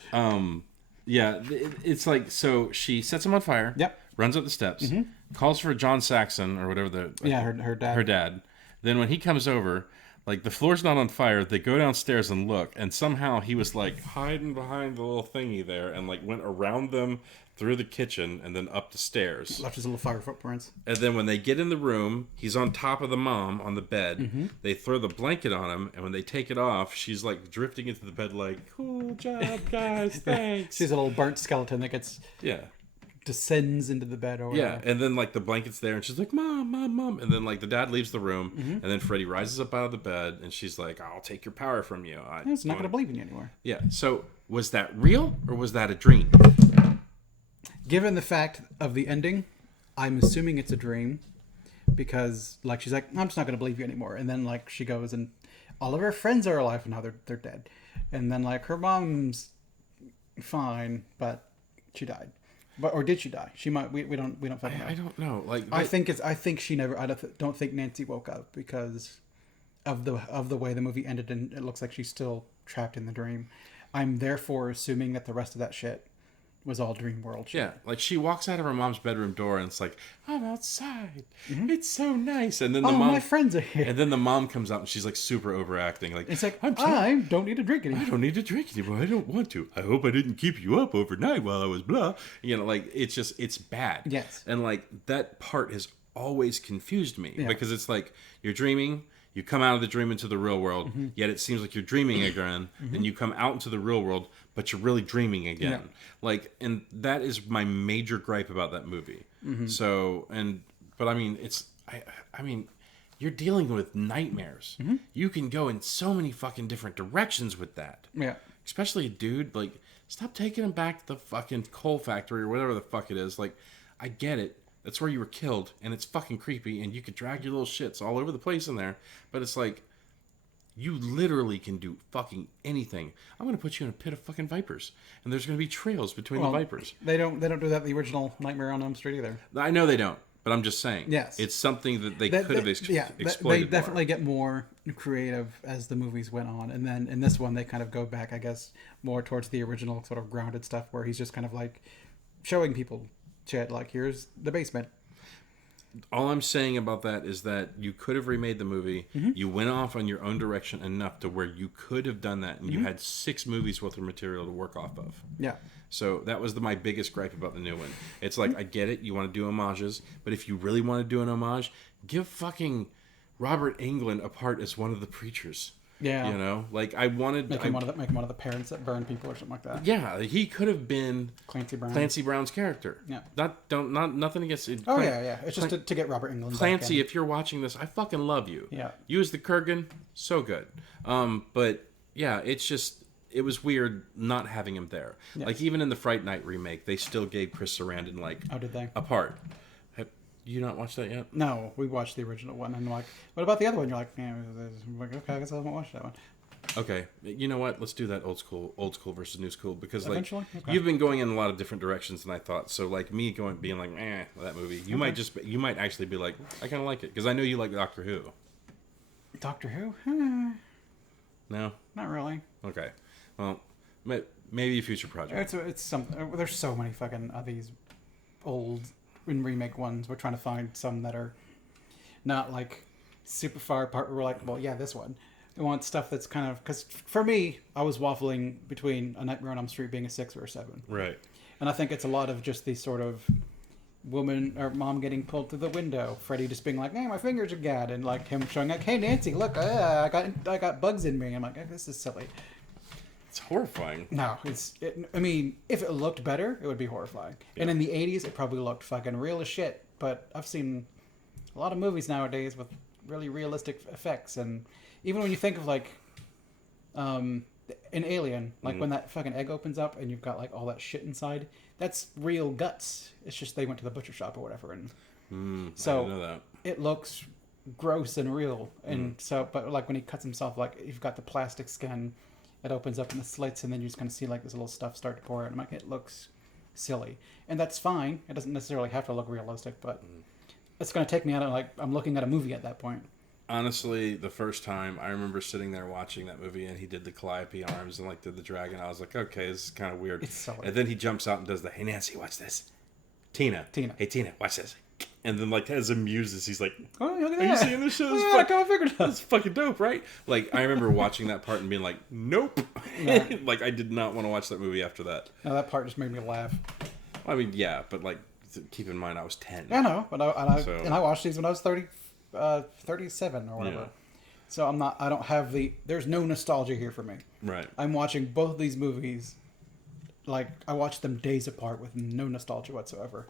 Yeah, it's like, so she sets him on fire. Yep. Runs up the steps. Calls for John Saxon or whatever her dad. Her dad. Then when he comes over, like the floor's not on fire. They go downstairs and look, and somehow he was like hiding behind the little thingy there, and like went around them through the kitchen and then up the stairs. Left his little fire footprints. And then when they get in the room, he's on top of the mom on the bed. They throw the blanket on him, and when they take it off, she's like drifting into the bed like, cool job, guys, thanks. She's a little burnt skeleton that gets descends into the bed. Or yeah, and then like the blanket's there, and she's like, Mom, Mom, Mom. And then like the dad leaves the room, and then Freddy rises up out of the bed, and she's like, I'll take your power from you. He's not going to believe in you anymore. Yeah, so was that real, or was that a dream? Given the fact of the ending, I'm assuming it's a dream because, like, she's like, I'm just not going to believe you anymore. And then, like, she goes and all of her friends are alive and now they're dead. And then, like, her mom's fine, but she died. Or did she die? She might. We don't fucking know. I don't know. Like, I think she never. I don't think Nancy woke up because of the way the movie ended, and it looks like she's still trapped in the dream. I'm therefore assuming that the rest of that shit was all dream world shit. Yeah, like she walks out of her mom's bedroom door and it's like, I'm outside. It's so nice. And then the mom, my friends are here. And then the mom comes out and she's like super overacting. Like, it's like, I don't need to drink anymore. I don't need to drink anymore. I don't want to. I hope I didn't keep you up overnight while I was blah. You know, like it's bad. Yes. And like that part has always confused me because it's like you're dreaming. You come out of the dream into the real world, yet it seems like you're dreaming again. Then you come out into the real world, but you're really dreaming again. Yeah. Like, and that is my major gripe about that movie. So, but I mean, I mean, you're dealing with nightmares. You can go in so many fucking different directions with that. Yeah. Especially a dude, like, stop taking him back to the fucking coal factory or whatever the fuck it is. Like, I get it. That's where you were killed, and it's fucking creepy, and you could drag your little shits all over the place in there. But it's like, you literally can do fucking anything. I'm going to put you in a pit of fucking vipers, and there's going to be trails between the vipers. They don't do that in the original Nightmare on Elm Street either. I know they don't, but I'm just saying. Yes. It's something that they could have exploited. They definitely get more creative as the movies went on. And then in this one, they kind of go back, I guess, more towards the original sort of grounded stuff where he's just kind of like showing people shit, like, here's the basement. All I'm saying about that is that you could have remade the movie. You went off on your own direction enough to where you could have done that, and you had 6 movies worth of material to work off of. Yeah. So that was my biggest gripe about the new one. It's like, I get it, you want to do homages, but if you really want to do an homage, give fucking Robert Englund a part as one of the preachers. Yeah. You know, like I wanted make him one of the parents that burn people or something like that. Yeah, he could have been Clancy Brown's character. Yeah. Nothing against it. Oh yeah. It's just to get Robert Englund. Clancy, if you're watching this, I fucking love you. Yeah. You as the Kurgan, so good. But yeah, it was weird not having him there. Yes. Like even in the Fright Night remake, they still gave Chris Sarandon did they? a part. You not watched that yet? No, we watched the original one, and like, what about the other one? You're like, yeah, okay, I guess I haven't watched that one. Okay, you know what? Let's do that old school versus new school because like okay. You've been going in a lot of different directions than I thought. So like me being like, that movie, you might actually be like, I kind of like it because I know you like Doctor Who. Doctor Who? No? Not really. Okay. Well, maybe a future project. It's some. There's so many fucking of these old and remake ones. We're trying to find some that are not like super far apart. We're like, well, yeah, this one. I want stuff that's kind of, because for me, I was waffling between A Nightmare on Elm Street being a 6 or a 7. Right. And I think it's a lot of just these sort of woman or mom getting pulled through the window, Freddy just being like, "Hey, my fingers are gagged," and like him showing like, "Hey, Nancy, look, I got bugs in me." I'm like, "This is silly." It's horrifying. No, I mean, if it looked better, it would be horrifying. Yeah. And in the 80s, it probably looked fucking real as shit. But I've seen a lot of movies nowadays with really realistic effects, and even when you think of like an Alien, like when that fucking egg opens up and you've got like all that shit inside, that's real guts. It's just they went to the butcher shop or whatever, and so I didn't know that. It looks gross and real. And so, but like when he cuts himself, like you've got the plastic skin, it opens up in the slits, and then you just kind of see like this little stuff start to pour out. And I'm like, it looks silly, and that's fine. It doesn't necessarily have to look realistic, but it's going to take me out of like I'm looking at a movie at that point. Honestly, the first time I remember sitting there watching that movie, and he did the Calliope arms and like did the dragon. I was like, okay, this is kind of weird. It's silly. And then he jumps out and does the, "Hey Nancy, watch this." Tina. Hey Tina, watch this. And then like as him muses, he's like, "Oh, look at are that. You seeing this shit? That's fucking dope, right?" Like I remember watching that part and being like, "Nope." No. Like I did not want to watch that movie after that. No, that part just made me laugh. I mean, yeah, but like keep in mind I was 10. I know, but I watched these when I was 37 or whatever. Yeah. So I don't have there's no nostalgia here for me. Right. I'm watching both these movies, like I watched them days apart with no nostalgia whatsoever.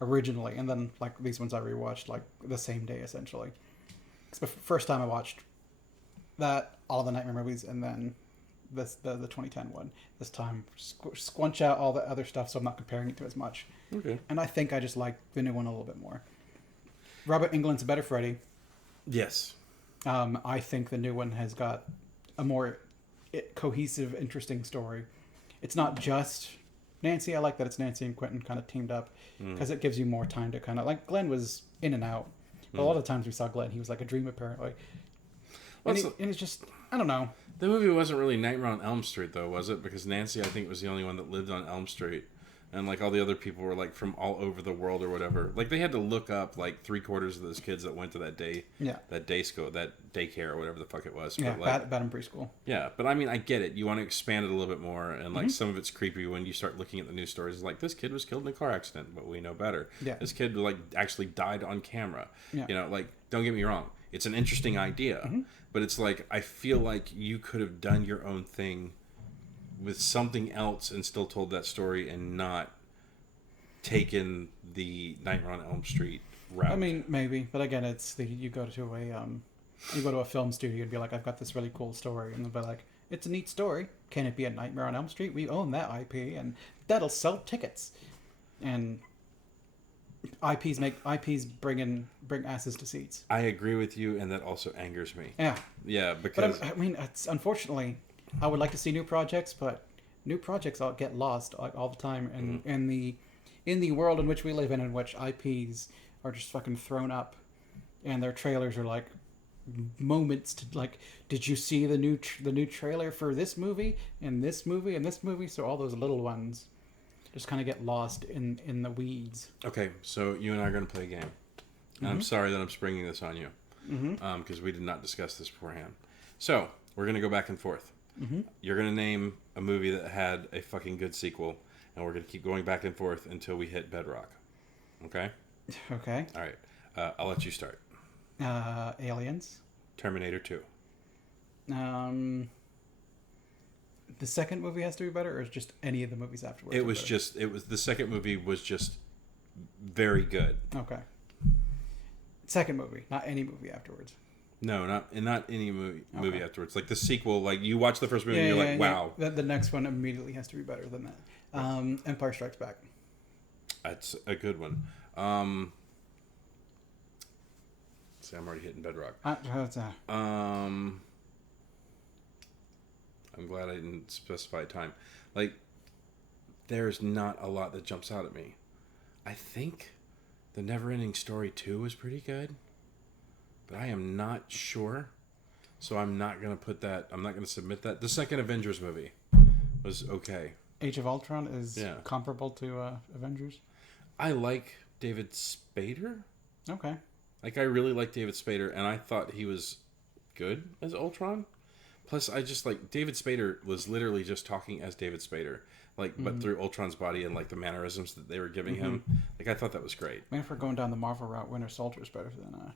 Originally, and then like these ones I rewatched like the same day essentially. It's the first time I watched all the Nightmare movies, and then the 2010 one. This time squunch out all the other stuff, so I'm not comparing it to as much. Okay. And I think I just like the new one a little bit more. Robert Englund's a better Freddy. Yes. I think the new one has got a more cohesive, interesting story. It's not just Nancy. I like that it's Nancy and Quentin kind of teamed up, because it gives you more time to kind of like Glenn was in and out. But a lot of the times we saw Glenn, he was like a dream apparently. And it's just, I don't know. The movie wasn't really Nightmare on Elm Street though, was it? Because Nancy, I think, was the only one that lived on Elm Street, and like all the other people were like from all over the world or whatever. Like they had to look up like 3/4 of those kids that went to that day school, that daycare or whatever the fuck it was. Yeah, but like, bad in preschool. Yeah, but I mean, I get it. You want to expand it a little bit more, and like some of it's creepy when you start looking at the news stories. Like this kid was killed in a car accident, but we know better. Yeah. This kid like actually died on camera. Yeah. You know, like don't get me wrong, it's an interesting idea, but it's like I feel like you could have done your own thing with something else and still told that story and not taken the Nightmare on Elm Street route. I mean, maybe, but again, it's you go to a film studio and be like, I've got this really cool story, and they'll be like, it's a neat story. Can it be a Nightmare on Elm Street? We own that IP, and that'll sell tickets. And IPs bring asses to seats. I agree with you, and that also angers me. Yeah. Yeah, because I mean, it's unfortunately, I would like to see new projects, but new projects all get lost like all the time, and in the world in which we live in which IPs are just fucking thrown up, and their trailers are like moments to like, did you see the new trailer for this movie and this movie and this movie? So all those little ones just kind of get lost in the weeds. Okay, so you and I are going to play a game. And I'm sorry that I'm springing this on you, because we did not discuss this beforehand. So we're going to go back and forth. You're going to name a movie that had a fucking good sequel, and we're going to keep going back and forth until we hit bedrock. Okay? Okay. All right. I'll let you start. Aliens. Terminator 2. The second movie has to be better, or is just any of the movies afterwards? The second movie was just very good. Okay. Second movie, not any movie afterwards. No, not any movie afterwards. Like the sequel, like you watch the first movie and you're like, wow. The next one immediately has to be better than that. Empire Strikes Back. That's a good one. See, I'm already hitting bedrock. I'm glad I didn't specify a time. Like, there's not a lot that jumps out at me. I think The Neverending Story 2 was pretty good, but I am not sure. So I'm not gonna put that. I'm not gonna submit that. The second Avengers movie was okay. Age of Ultron is comparable to Avengers. I like David Spader. Okay. Like I really like David Spader, and I thought he was good as Ultron. Plus, I just like David Spader was literally just talking as David Spader, like but through Ultron's body and like the mannerisms that they were giving him. Like I thought that was great. I mean, if we're going down the Marvel route, Winter Soldier is better than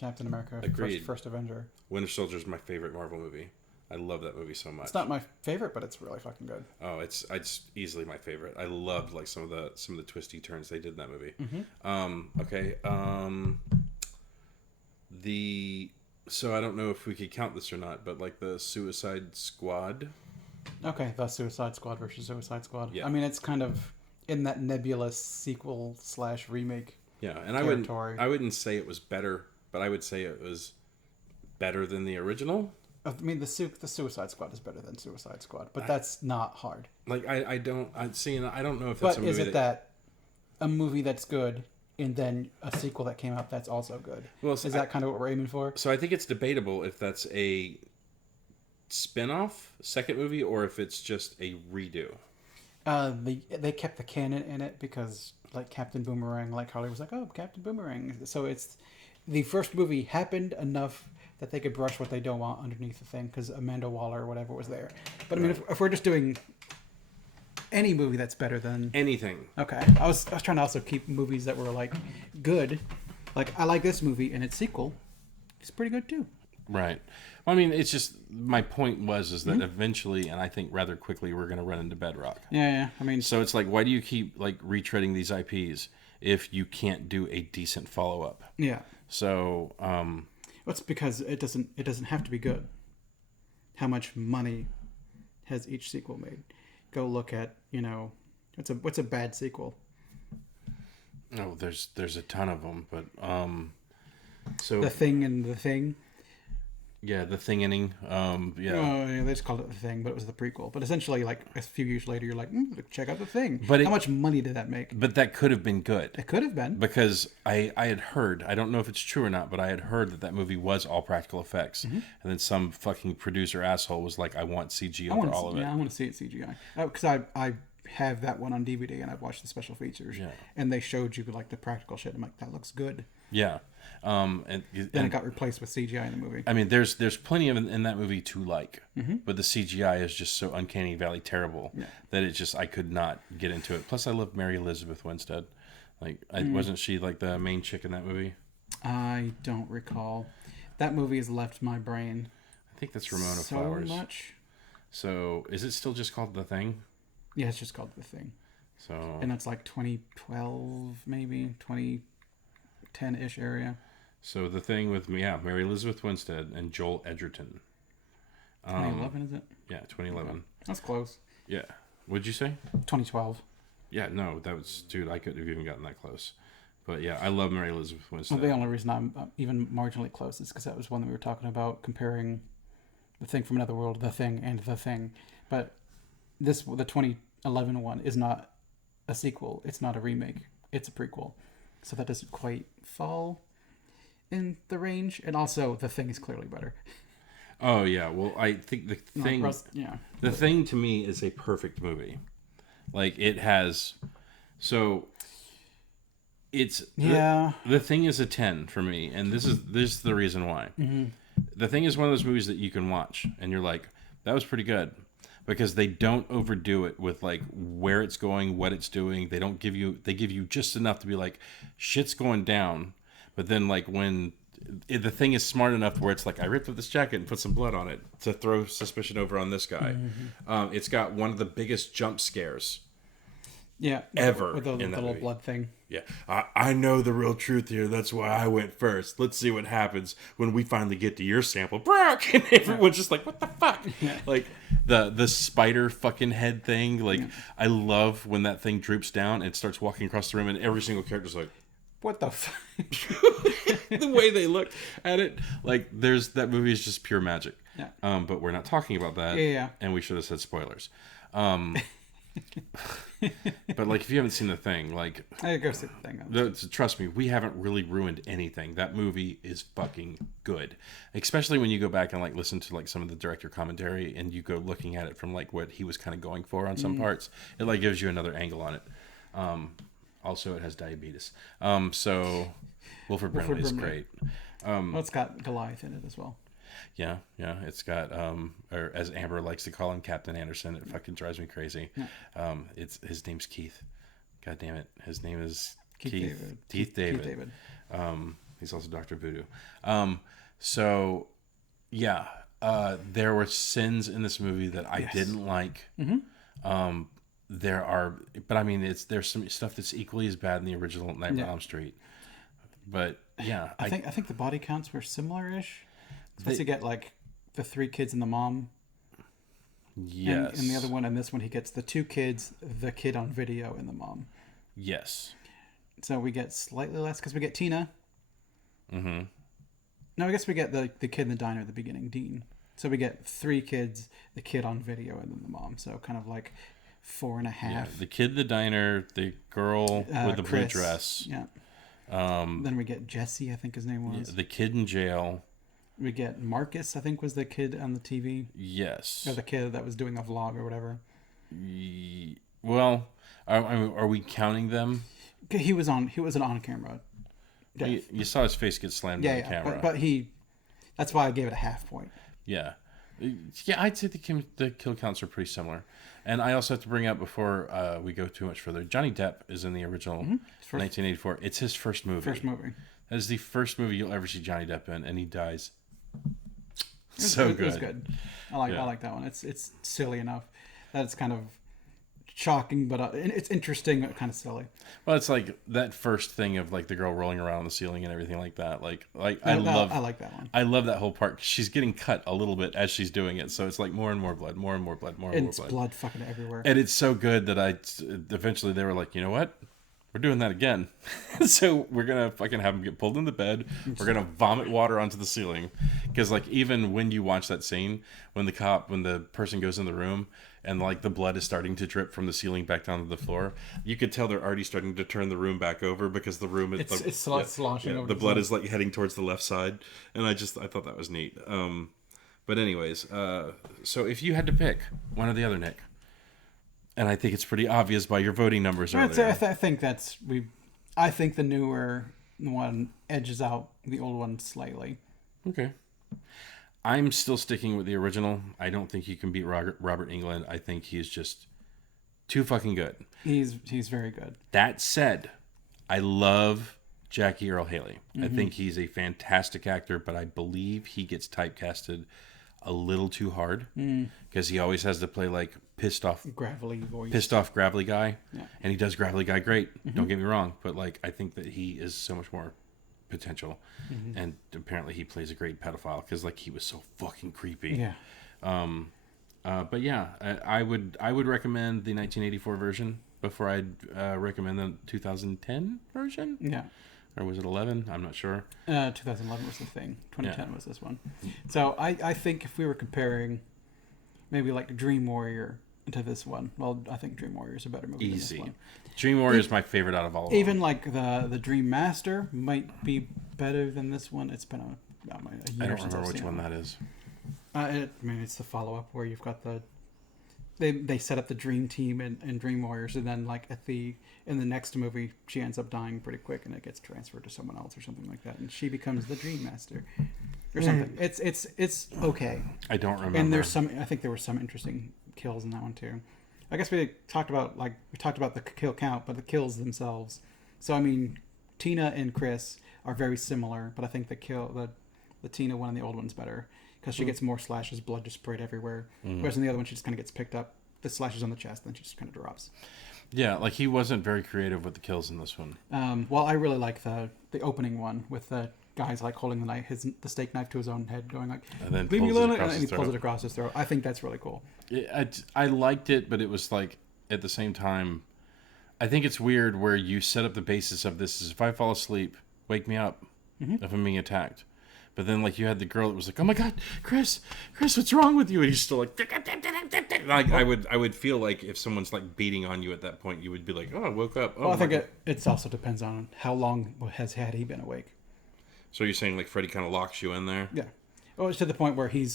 Captain America. Agreed. First Avenger. Winter Soldier is my favorite Marvel movie. I love that movie so much. It's not my favorite, but it's really fucking good. Oh, it's easily my favorite. I loved like some of the twisty turns they did in that movie. Okay. So I don't know if we could count this or not, but like the Suicide Squad. Okay, the Suicide Squad versus Suicide Squad. Yeah. I mean, it's kind of in that nebulous sequel / remake. Yeah, and territory. I wouldn't say it was better, but I would say it was better than the original. I mean, the Suicide Squad is better than Suicide Squad, but that's not hard. Like I don't know if that's but a movie. Is it that a movie that's good and then a sequel that came out that's also good? Well, so is that kind of what we're aiming for? So I think it's debatable if that's a spin-off second movie or if it's just a redo. They kept the canon in it because like Captain Boomerang, like Harley was like, oh, Captain Boomerang. So it's the first movie happened enough that they could brush what they don't want underneath the thing because Amanda Waller or whatever was there. But I mean, if we're just doing any movie that's better than anything. Okay, I was trying to also keep movies that were like good. Like I like this movie and its sequel. It's pretty good too. Right. Well, I mean, it's just my point is that eventually, and I think rather quickly, we're going to run into bedrock. Yeah. I mean, so it's like, why do you keep like retreading these IPs if you can't do a decent follow up? Yeah. So. It's because it doesn't have to be good. How much money has each sequel made? Go look at what's a bad sequel. Oh, there's a ton of them, but so The Thing and The Thing. Yeah, The Thing-inning. Yeah. Oh, yeah, they just called it The Thing, but it was the prequel. But essentially, like a few years later, you're like, check out The Thing. But how much money did that make? But that could have been good. It could have been. Because I had heard, I don't know if it's true or not, but I had heard that movie was all practical effects. And then some fucking producer asshole was like, I want CG over all of it. Yeah, I want to see it CGI. Because I have that one on DVD and I've watched the special features. Yeah. And they showed you like the practical shit. I'm like, that looks good. Yeah. And then it got replaced with CGI in the movie. I mean, there's plenty of in that movie to like, but the CGI is just so uncanny valley terrible that it just I could not get into it. Plus, I love Mary Elizabeth Winstead. Like, wasn't she like the main chick in that movie? I don't recall. That movie has left my brain. I think that's Ramona Flowers. So much. So is it still just called The Thing? Yeah, it's just called The Thing. So and that's like 2012, maybe 2010-ish area. So The Thing with Mary Elizabeth Winstead and Joel Edgerton. 2011, is it? Yeah, 2011. That's close. Yeah. What'd you say? 2012. Yeah, no, that was... Dude, I couldn't have even gotten that close. But yeah, I love Mary Elizabeth Winstead. Well, the only reason I'm even marginally close is because that was one that we were talking about, comparing The Thing from Another World, The Thing, and The Thing. But the 2011 one is not a sequel. It's not a remake. It's a prequel. So that doesn't quite fall in the range. And also, The Thing is clearly better. Oh, yeah. Well, I think The Thing... The Thing, to me, is a perfect movie. Like, it has... So... It's... Yeah. The Thing is a 10 for me. And this is the reason why. The Thing is one of those movies that you can watch. And you're like, that was pretty good. Because they don't overdo it with like where it's going, what it's doing. They give you just enough to be like, shit's going down. But then like when the Thing is smart enough where it's like, I ripped up this jacket and put some blood on it to throw suspicion over on this guy. It's got one of the biggest jump scares. Yeah. Ever. With the little blood thing. Yeah. I know the real truth here. That's why I went first. Let's see what happens when we finally get to your sample. Brock! And everyone's just like, what the fuck? Yeah. Like the spider fucking head thing. Like, I love when that thing droops down and starts walking across the room and every single character's like, what the fuck? The way they look at it. Like, that movie is just pure magic. Yeah. But we're not talking about that. Yeah. And we should have said spoilers. But like, if you haven't seen The Thing, like, I go see the thing. trust me, we haven't really ruined anything. That movie is fucking good, especially when you go back and like listen to like some of the director commentary and you go looking at it from like what he was kind of going for on some parts. It like gives you another angle on it. Also, it has diabetes. So Wilford Brimley is great. Well, it's got Goliath in it as well. Yeah, it's got or as Amber likes to call him, Captain Anderson. It fucking drives me crazy. Yeah. His name's Keith. God damn it, his name is Keith David. He's also Dr. Voodoo. So yeah, there were sins in this movie that I didn't like. There are, but I mean, there's some stuff that's equally as bad in the original Nightmare on Elm Street. But yeah, I think the body counts were similar-ish. Supposed to get like the 3 kids and the mom. Yes. And the other one, and this one, he gets the 2 kids, the kid on video, and the mom. Yes. So we get slightly less because we get Tina. Mm-hmm. No, I guess we get the kid in the diner at the beginning, Dean. So we get 3 kids, the kid on video, and then the mom. So kind of like 4.5. Yeah, the kid in the diner, the girl with the Chris, blue dress. Yeah. Then we get Jesse, I think his name was. Yeah, the kid in jail. We get Marcus, I think was the kid on the TV. Yes. Or the kid that was doing a vlog or whatever. Well, are we counting them? He was an on-camera death. You saw his face get slammed on the camera. But that's why I gave it a half point. Yeah. Yeah, I'd say the kill counts are pretty similar. And I also have to bring up before we go too much further, Johnny Depp is in the original 1984. It's his first movie. That is the first movie you'll ever see Johnny Depp in, and he dies. So good. It was good. I like that one. It's silly enough that it's kind of shocking, but it's interesting, but kind of silly. Well, it's like that first thing of like the girl rolling around on the ceiling and everything like that. I like that one. I love that whole part. She's getting cut a little bit as she's doing it, so it's like more and more blood, more and more blood, more and more blood. It's blood fucking everywhere. And it's so good that eventually they were like, you know what? We're doing that again. So we're going to fucking have him get pulled into bed. We're going to vomit water onto the ceiling. Because like even when you watch that scene, when the person goes in the room and like the blood is starting to drip from the ceiling back down to the floor, you could tell they're already starting to turn the room back over because the room is it's sloshing over. The blood is like heading towards the left side. And I thought that was neat. But anyways, so if you had to pick one or the other, Nick, and I think it's pretty obvious by your voting numbers earlier. I think the newer one edges out the old one slightly. Okay. I'm still sticking with the original. I don't think you can beat Robert Englund. I think he's just too fucking good. He's very good. That said, I love Jackie Earle Haley. I think he's a fantastic actor, but I believe he gets typecasted a little too hard because he always has to play like pissed off gravelly guy, and he does gravelly guy great. Don't get me wrong, but like I think that he is so much more potential, and apparently he plays a great pedophile because like he was so fucking creepy. But yeah, I would recommend the 1984 version before I'd recommend the 2010 version. Yeah. Or was it 11? I'm not sure. 2011 was the thing. 2010 was this one. So I think if we were comparing maybe like Dream Warrior to this one, well, I think Dream Warrior is a better movie than this one. Dream Warrior is my favorite out of all of them. Even like the Dream Master might be better than this one. It's been a year I don't remember which one that is. It's the follow-up where you've got they set up the dream team and Dream Warriors, and then like in the next movie she ends up dying pretty quick and it gets transferred to someone else or something like that, and she becomes the Dream Master or something. It's okay. I don't remember. And I think there were some interesting kills in that one too. I guess we talked about the kill count, but the kills themselves. So I mean, Tina and Chris are very similar, but I think the Tina one and the old one's better. Because she gets more slashes, blood just sprayed everywhere. Whereas in the other one, she just kind of gets picked up. The slashes on the chest, then she just kind of drops. Yeah, like he wasn't very creative with the kills in this one. Well, I really like the opening one with the guy's like holding the steak knife to his own head, going like, and then "Leave me alone," and he pulls it across his throat. I think that's really cool. I liked it, but it was like at the same time, I think it's weird where you set up the basis of this is if I fall asleep, wake me up if I'm being attacked. But then like you had the girl that was like, oh my god, Chris, what's wrong with you? And he's still like, like I would feel like if someone's like beating on you at that point, you would be like, oh, I woke up. Oh, well, I think it also depends on how long had he been awake. So you're saying like Freddy kind of locks you in there? Yeah. Well, it's to the point where he's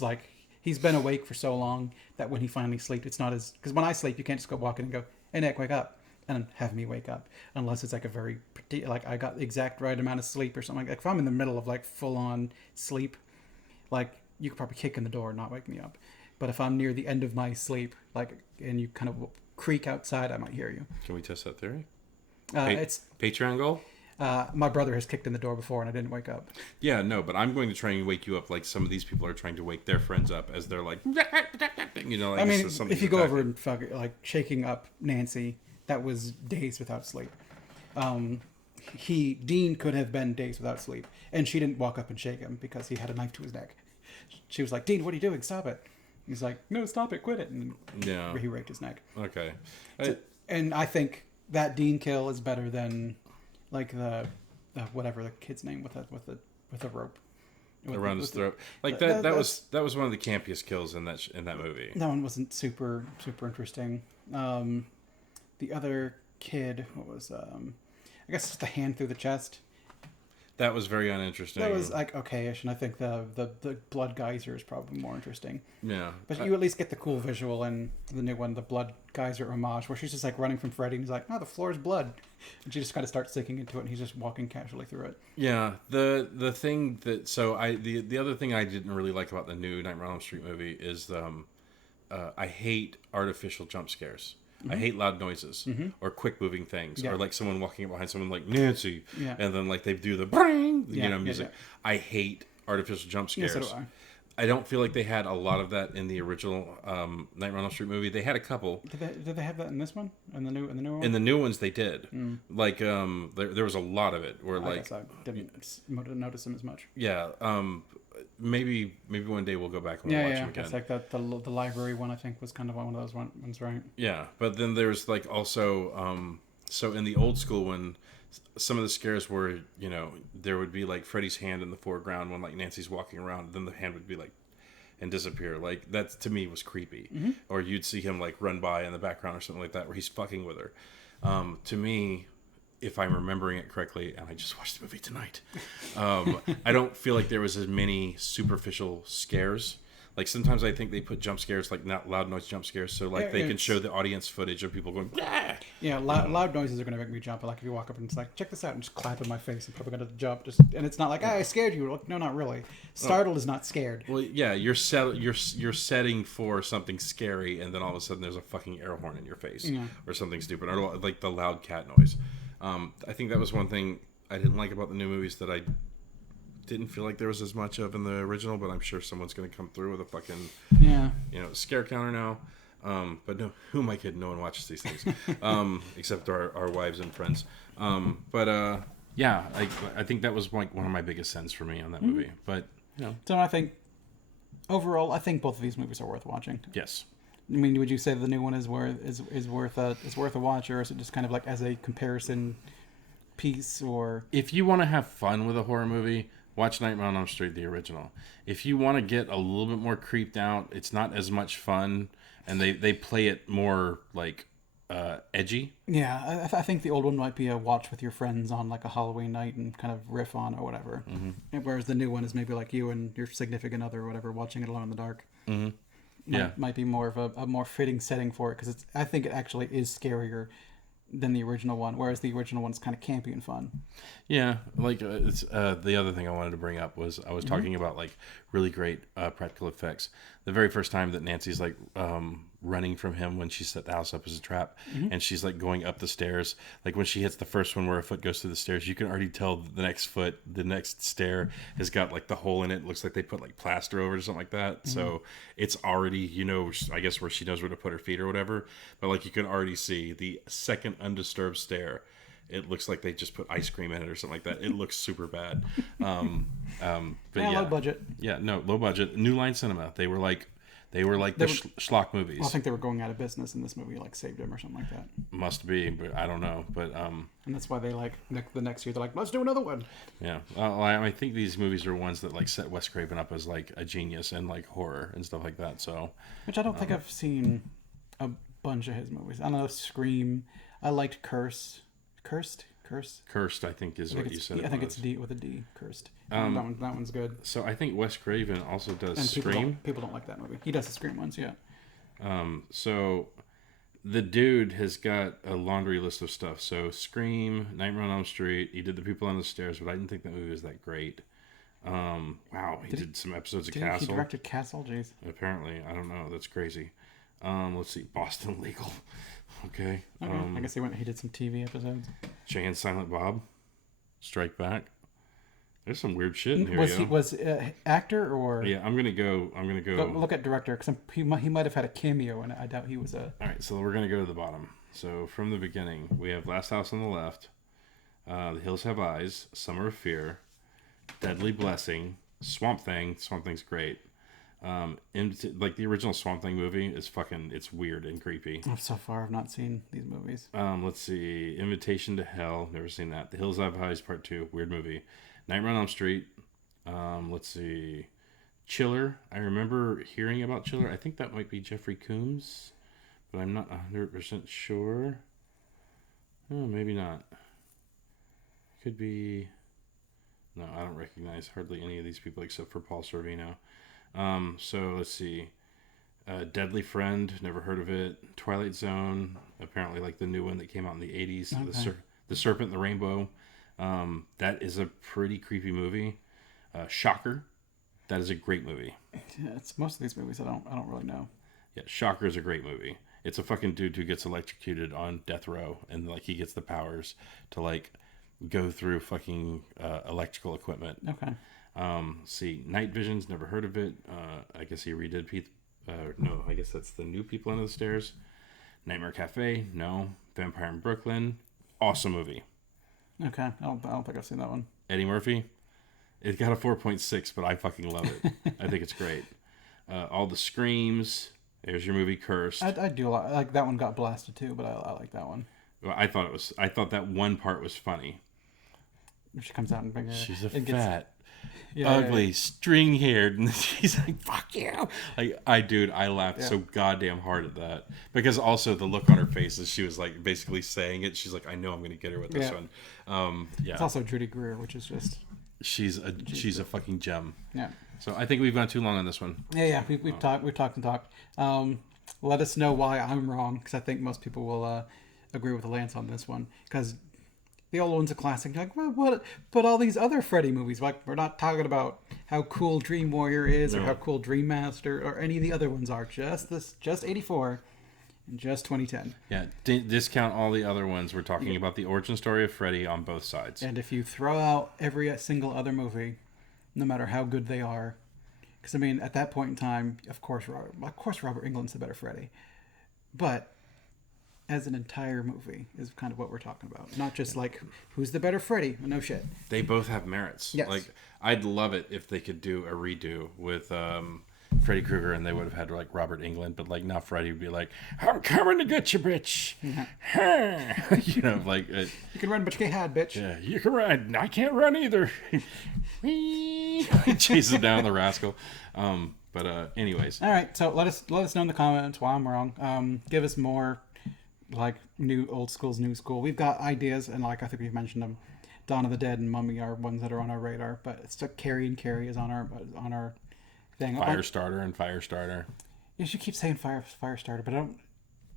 been awake for so long that when he finally sleeps, it's not as... Because when I sleep, you can't just go walk in and go, hey, Nick, wake up. And have me wake up. Unless it's like a very... Like, I got the exact right amount of sleep or something. Like, if I'm in the middle of, like, full-on sleep, like, you could probably kick in the door and not wake me up. But if I'm near the end of my sleep, like, and you kind of creak outside, I might hear you. Can we test that theory? It's... Patreon goal? My brother has kicked in the door before and I didn't wake up. Yeah, no, but I'm going to try and wake you up like some of these people are trying to wake their friends up as they're like, you know, like I mean, if you go over and like shaking up Nancy, that was days without sleep. Dean could have been days without sleep, and she didn't walk up and shake him because he had a knife to his neck. She was like, Dean, what are you doing? Stop it. He's like, no, stop it, quit it. And he raked his neck. Okay. And I think that Dean kill is better than like the whatever the kid's name with a rope around his throat. Like that was one of the campiest kills in that movie. That one wasn't super interesting. The other kid, what was I guess just the hand through the chest. That was very uninteresting. That was like okay-ish, and I think the blood geyser is probably more interesting. Yeah, but you at least get the cool visual in the new one, the blood geyser homage, where she's just like running from Freddy, and he's like, "Oh, the floor is blood," and she just kind of starts sinking into it, and he's just walking casually through it. Yeah, the thing that the other thing I didn't really like about the new Nightmare on Elm Street movie is I hate artificial jump scares. Mm-hmm. I hate loud noises or quick moving things or like someone walking up behind someone like Nancy and then like they do the bring music. Yeah. I hate artificial jump scares. Yeah, so do I don't feel like they had a lot of that in the original Nightmare on Elm Street movie. They had a couple. Did they have that in this one? In the new one? In the new ones, they did. Like there was a lot of it where I guess I didn't notice them as much. Yeah. Maybe one day we'll go back and we'll watch them again. It's like the library one, I think, was kind of one of those ones, right? Yeah, but then there's like also so in the old school one, some of the scares were, you know, there would be like Freddy's hand in the foreground when like Nancy's walking around, then the hand would be like and disappear. Like that to me was creepy. Mm-hmm. Or you'd see him like run by in the background or something like that where he's fucking with her. To me, if I'm remembering it correctly, and I just watched the movie tonight, I don't feel like there was as many superficial scares. Like sometimes I think they put jump scares, like not loud noise jump scares, so like they can show the audience footage of people going. Bah! Yeah, loud noises are going to make me jump. Like if you walk up and it's like, check this out, and just clap in my face, I'm probably going to jump. And it's not like, I scared you. Like, no, not really. Startled is not scared. Well, yeah, you're setting for something scary, and then all of a sudden there's a fucking air horn in your face or something stupid, or like the loud cat noise. I think that was one thing I didn't like about the new movies that I didn't feel like there was as much of in the original, but I'm sure someone's going to come through with a fucking scare counter now. But no, who am I kidding? No one watches these things except our wives and friends. I think that was like one of my biggest sins for me on that movie. But so I think overall, both of these movies are worth watching. Yes. I mean, would you say the new one is worth a watch, or is it just kind of like as a comparison piece? Or if you want to have fun with a horror movie, watch Nightmare on Elm Street, the original. If you want to get a little bit more creeped out, it's not as much fun, and they play it more like edgy. Yeah, I think the old one might be a watch with your friends on like a Halloween night and kind of riff on or whatever. Mm-hmm. Whereas the new one is maybe like you and your significant other or whatever watching it alone in the dark. Mm-hmm. Might be more of a more fitting setting for it, because I think it actually is scarier than the original one, whereas the original one's kind of campy and fun. Yeah, like it's the other thing I wanted to bring up was I was talking about like really great practical effects. The very first time that Nancy's like running from him when she set the house up as a trap, and she's like going up the stairs, like when she hits the first one where a foot goes through the stairs, you can already tell the next stair has got like the hole in it. It looks like they put like plaster over it or something like that. So it's already, I guess where she knows where to put her feet or whatever, but like you can already see the second undisturbed stair. It looks like they just put ice cream in it or something like that. It looks super bad. But low budget. Yeah, no, low budget. New Line Cinema. They They were like the schlock movies. Well, I think they were going out of business, and this movie like saved them or something like that. Must be, but I don't know. But and that's why they like the next year they're like, let's do another one. Yeah, I think these movies are ones that like set Wes Craven up as like a genius in like horror and stuff like that. So, which I don't think I've seen a bunch of his movies. I don't know, Scream. I liked Cursed. I think is what you said. I think it's D with a D. Cursed. That one's good. So I think Wes Craven also does and Scream. People don't like that movie. He does the Scream ones, yeah. So the dude has got a laundry list of stuff. So Scream, Nightmare on Elm Street. He did The People on the Stairs, but I didn't think that movie was that great. Wow, he did some episodes of Castle. He directed Castle? Jeez. Apparently, I don't know. That's crazy. Let's see, Boston Legal. Okay. I guess he did some TV episodes. Jay and Silent Bob, Strike Back. There's some weird shit in here. Was actor or? Yeah, I'm gonna go. Look at director because he might have had a cameo in it. I doubt he was a. All right, so we're gonna go to the bottom. So from the beginning, we have Last House on the Left, The Hills Have Eyes, Summer of Fear, Deadly Blessing, Swamp Thing. Swamp Thing's great. Like the original Swamp Thing movie is it's weird and creepy. So far, I've not seen these movies. Let's see, Invitation to Hell, never seen that. The Hills Have Eyes Part 2, weird movie. Nightmare on Elm Street. Let's see, Chiller. I remember hearing about Chiller. I think that might be Jeffrey Combs, but I'm not 100% sure. Oh, maybe not. Could be. No, I don't recognize hardly any of these people except for Paul Sorvino. So let's see. Deadly Friend, never heard of it. Twilight Zone, apparently like the new one that came out in the 80s. Okay. The Serpent and the Rainbow. That is a pretty creepy movie. Shocker, that is a great movie. Yeah, it's most of these movies I don't really know. Yeah, Shocker is a great movie. It's a fucking dude who gets electrocuted on death row, and like he gets the powers to like go through fucking electrical equipment. Okay. See, Night Visions, never heard of it. I guess he redid no, I guess that's the new People Under the Stairs. Nightmare Cafe, no. Vampire in Brooklyn, awesome movie. Okay, I don't think I've seen that one. Eddie Murphy, it got a 4.6, but I fucking love it. I think it's great. All the Screams. There's your movie Cursed. I do like that one. Got blasted too, but I like that one. Well, I thought that one part was funny. She comes out and she's fat. Ugly, string-haired, and she's like, fuck you. Like, I laughed so goddamn hard at that. Because also the look on her face as she was like basically saying it, she's like, I know I'm gonna get her with this one. It's also Judy Greer, which is just she's a fucking gem. Yeah. So I think we've gone too long on this one. Yeah, we've talked. Let us know why I'm wrong, because I think most people will agree with Lance on this one, because the old one's a classic. Like, well, but all these other Freddy movies, like, we're not talking about how cool Dream Warrior is or how cool Dream Master or any of the other ones are. Just 84 and just 2010. Yeah, discount all the other ones. We're talking about the origin story of Freddy on both sides. And if you throw out every single other movie, no matter how good they are, because I mean, at that point in time, of course Robert Englund's the better Freddy, but as an entire movie is kind of what we're talking about. Not just like, who's the better Freddy? No shit. They both have merits. Yes. Like, I'd love it if they could do a redo with Freddy Krueger and they would have had like Robert Englund, but like now Freddy would be like, I'm coming to get you, bitch. You know, like... you can run, but you can't hide, bitch. Yeah, you can run. I can't run either. Chases down the rascal. But anyways. All right, so let us know in the comments why I'm wrong. Give us more... like new old school's new school. We've got ideas, and like I think we've mentioned them. Dawn of the Dead and Mummy are ones that are on our radar, but it's like Carrie is on our thing. Firestarter. You should keep saying Firestarter,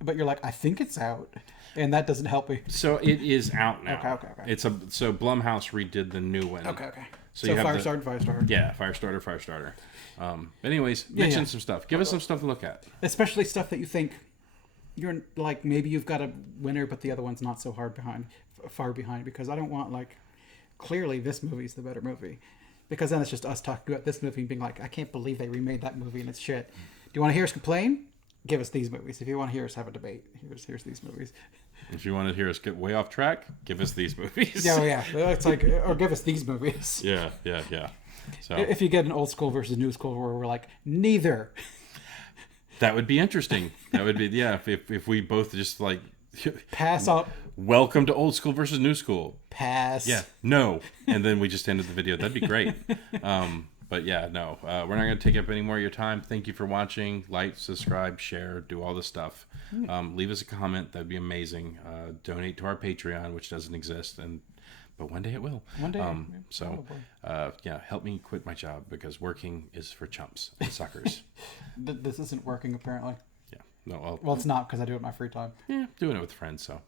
but you're like, I think it's out, and that doesn't help me. So it is out now. Okay. So Blumhouse redid the new one. Okay. So you have Firestarter. Yeah, Firestarter. Anyways, mention some stuff. Give us some stuff to look at. Especially stuff that you think you're like, maybe you've got a winner, but the other one's not so far behind, because I don't want like, clearly this movie's the better movie, because then it's just us talking about this movie and being like, I can't believe they remade that movie and it's shit. Do you want to hear us complain? Give us these movies. If you want to hear us have a debate, here's these movies. If you want to hear us get way off track, give us these movies. Yeah. It's like, or give us these movies. Yeah. So if you get an old school versus new school where we're like, neither. That would be interesting. That would be, yeah, if we both just like Pass up. welcome to old school versus new school. Pass. Yeah, no, and then we just ended the video. That'd be great. But yeah, no, we're not going to take up any more of your time. Thank you for watching. Like, subscribe, share, do all the stuff. Leave us a comment. That'd be amazing. Donate to our Patreon, which doesn't exist, but one day it will. One day. Yeah, help me quit my job because working is for chumps and suckers. This isn't working apparently. Yeah, no, Well, it's not because I do it in my free time. yeah, doing it with friends. So,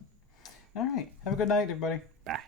All right. Have a good night, everybody. bye.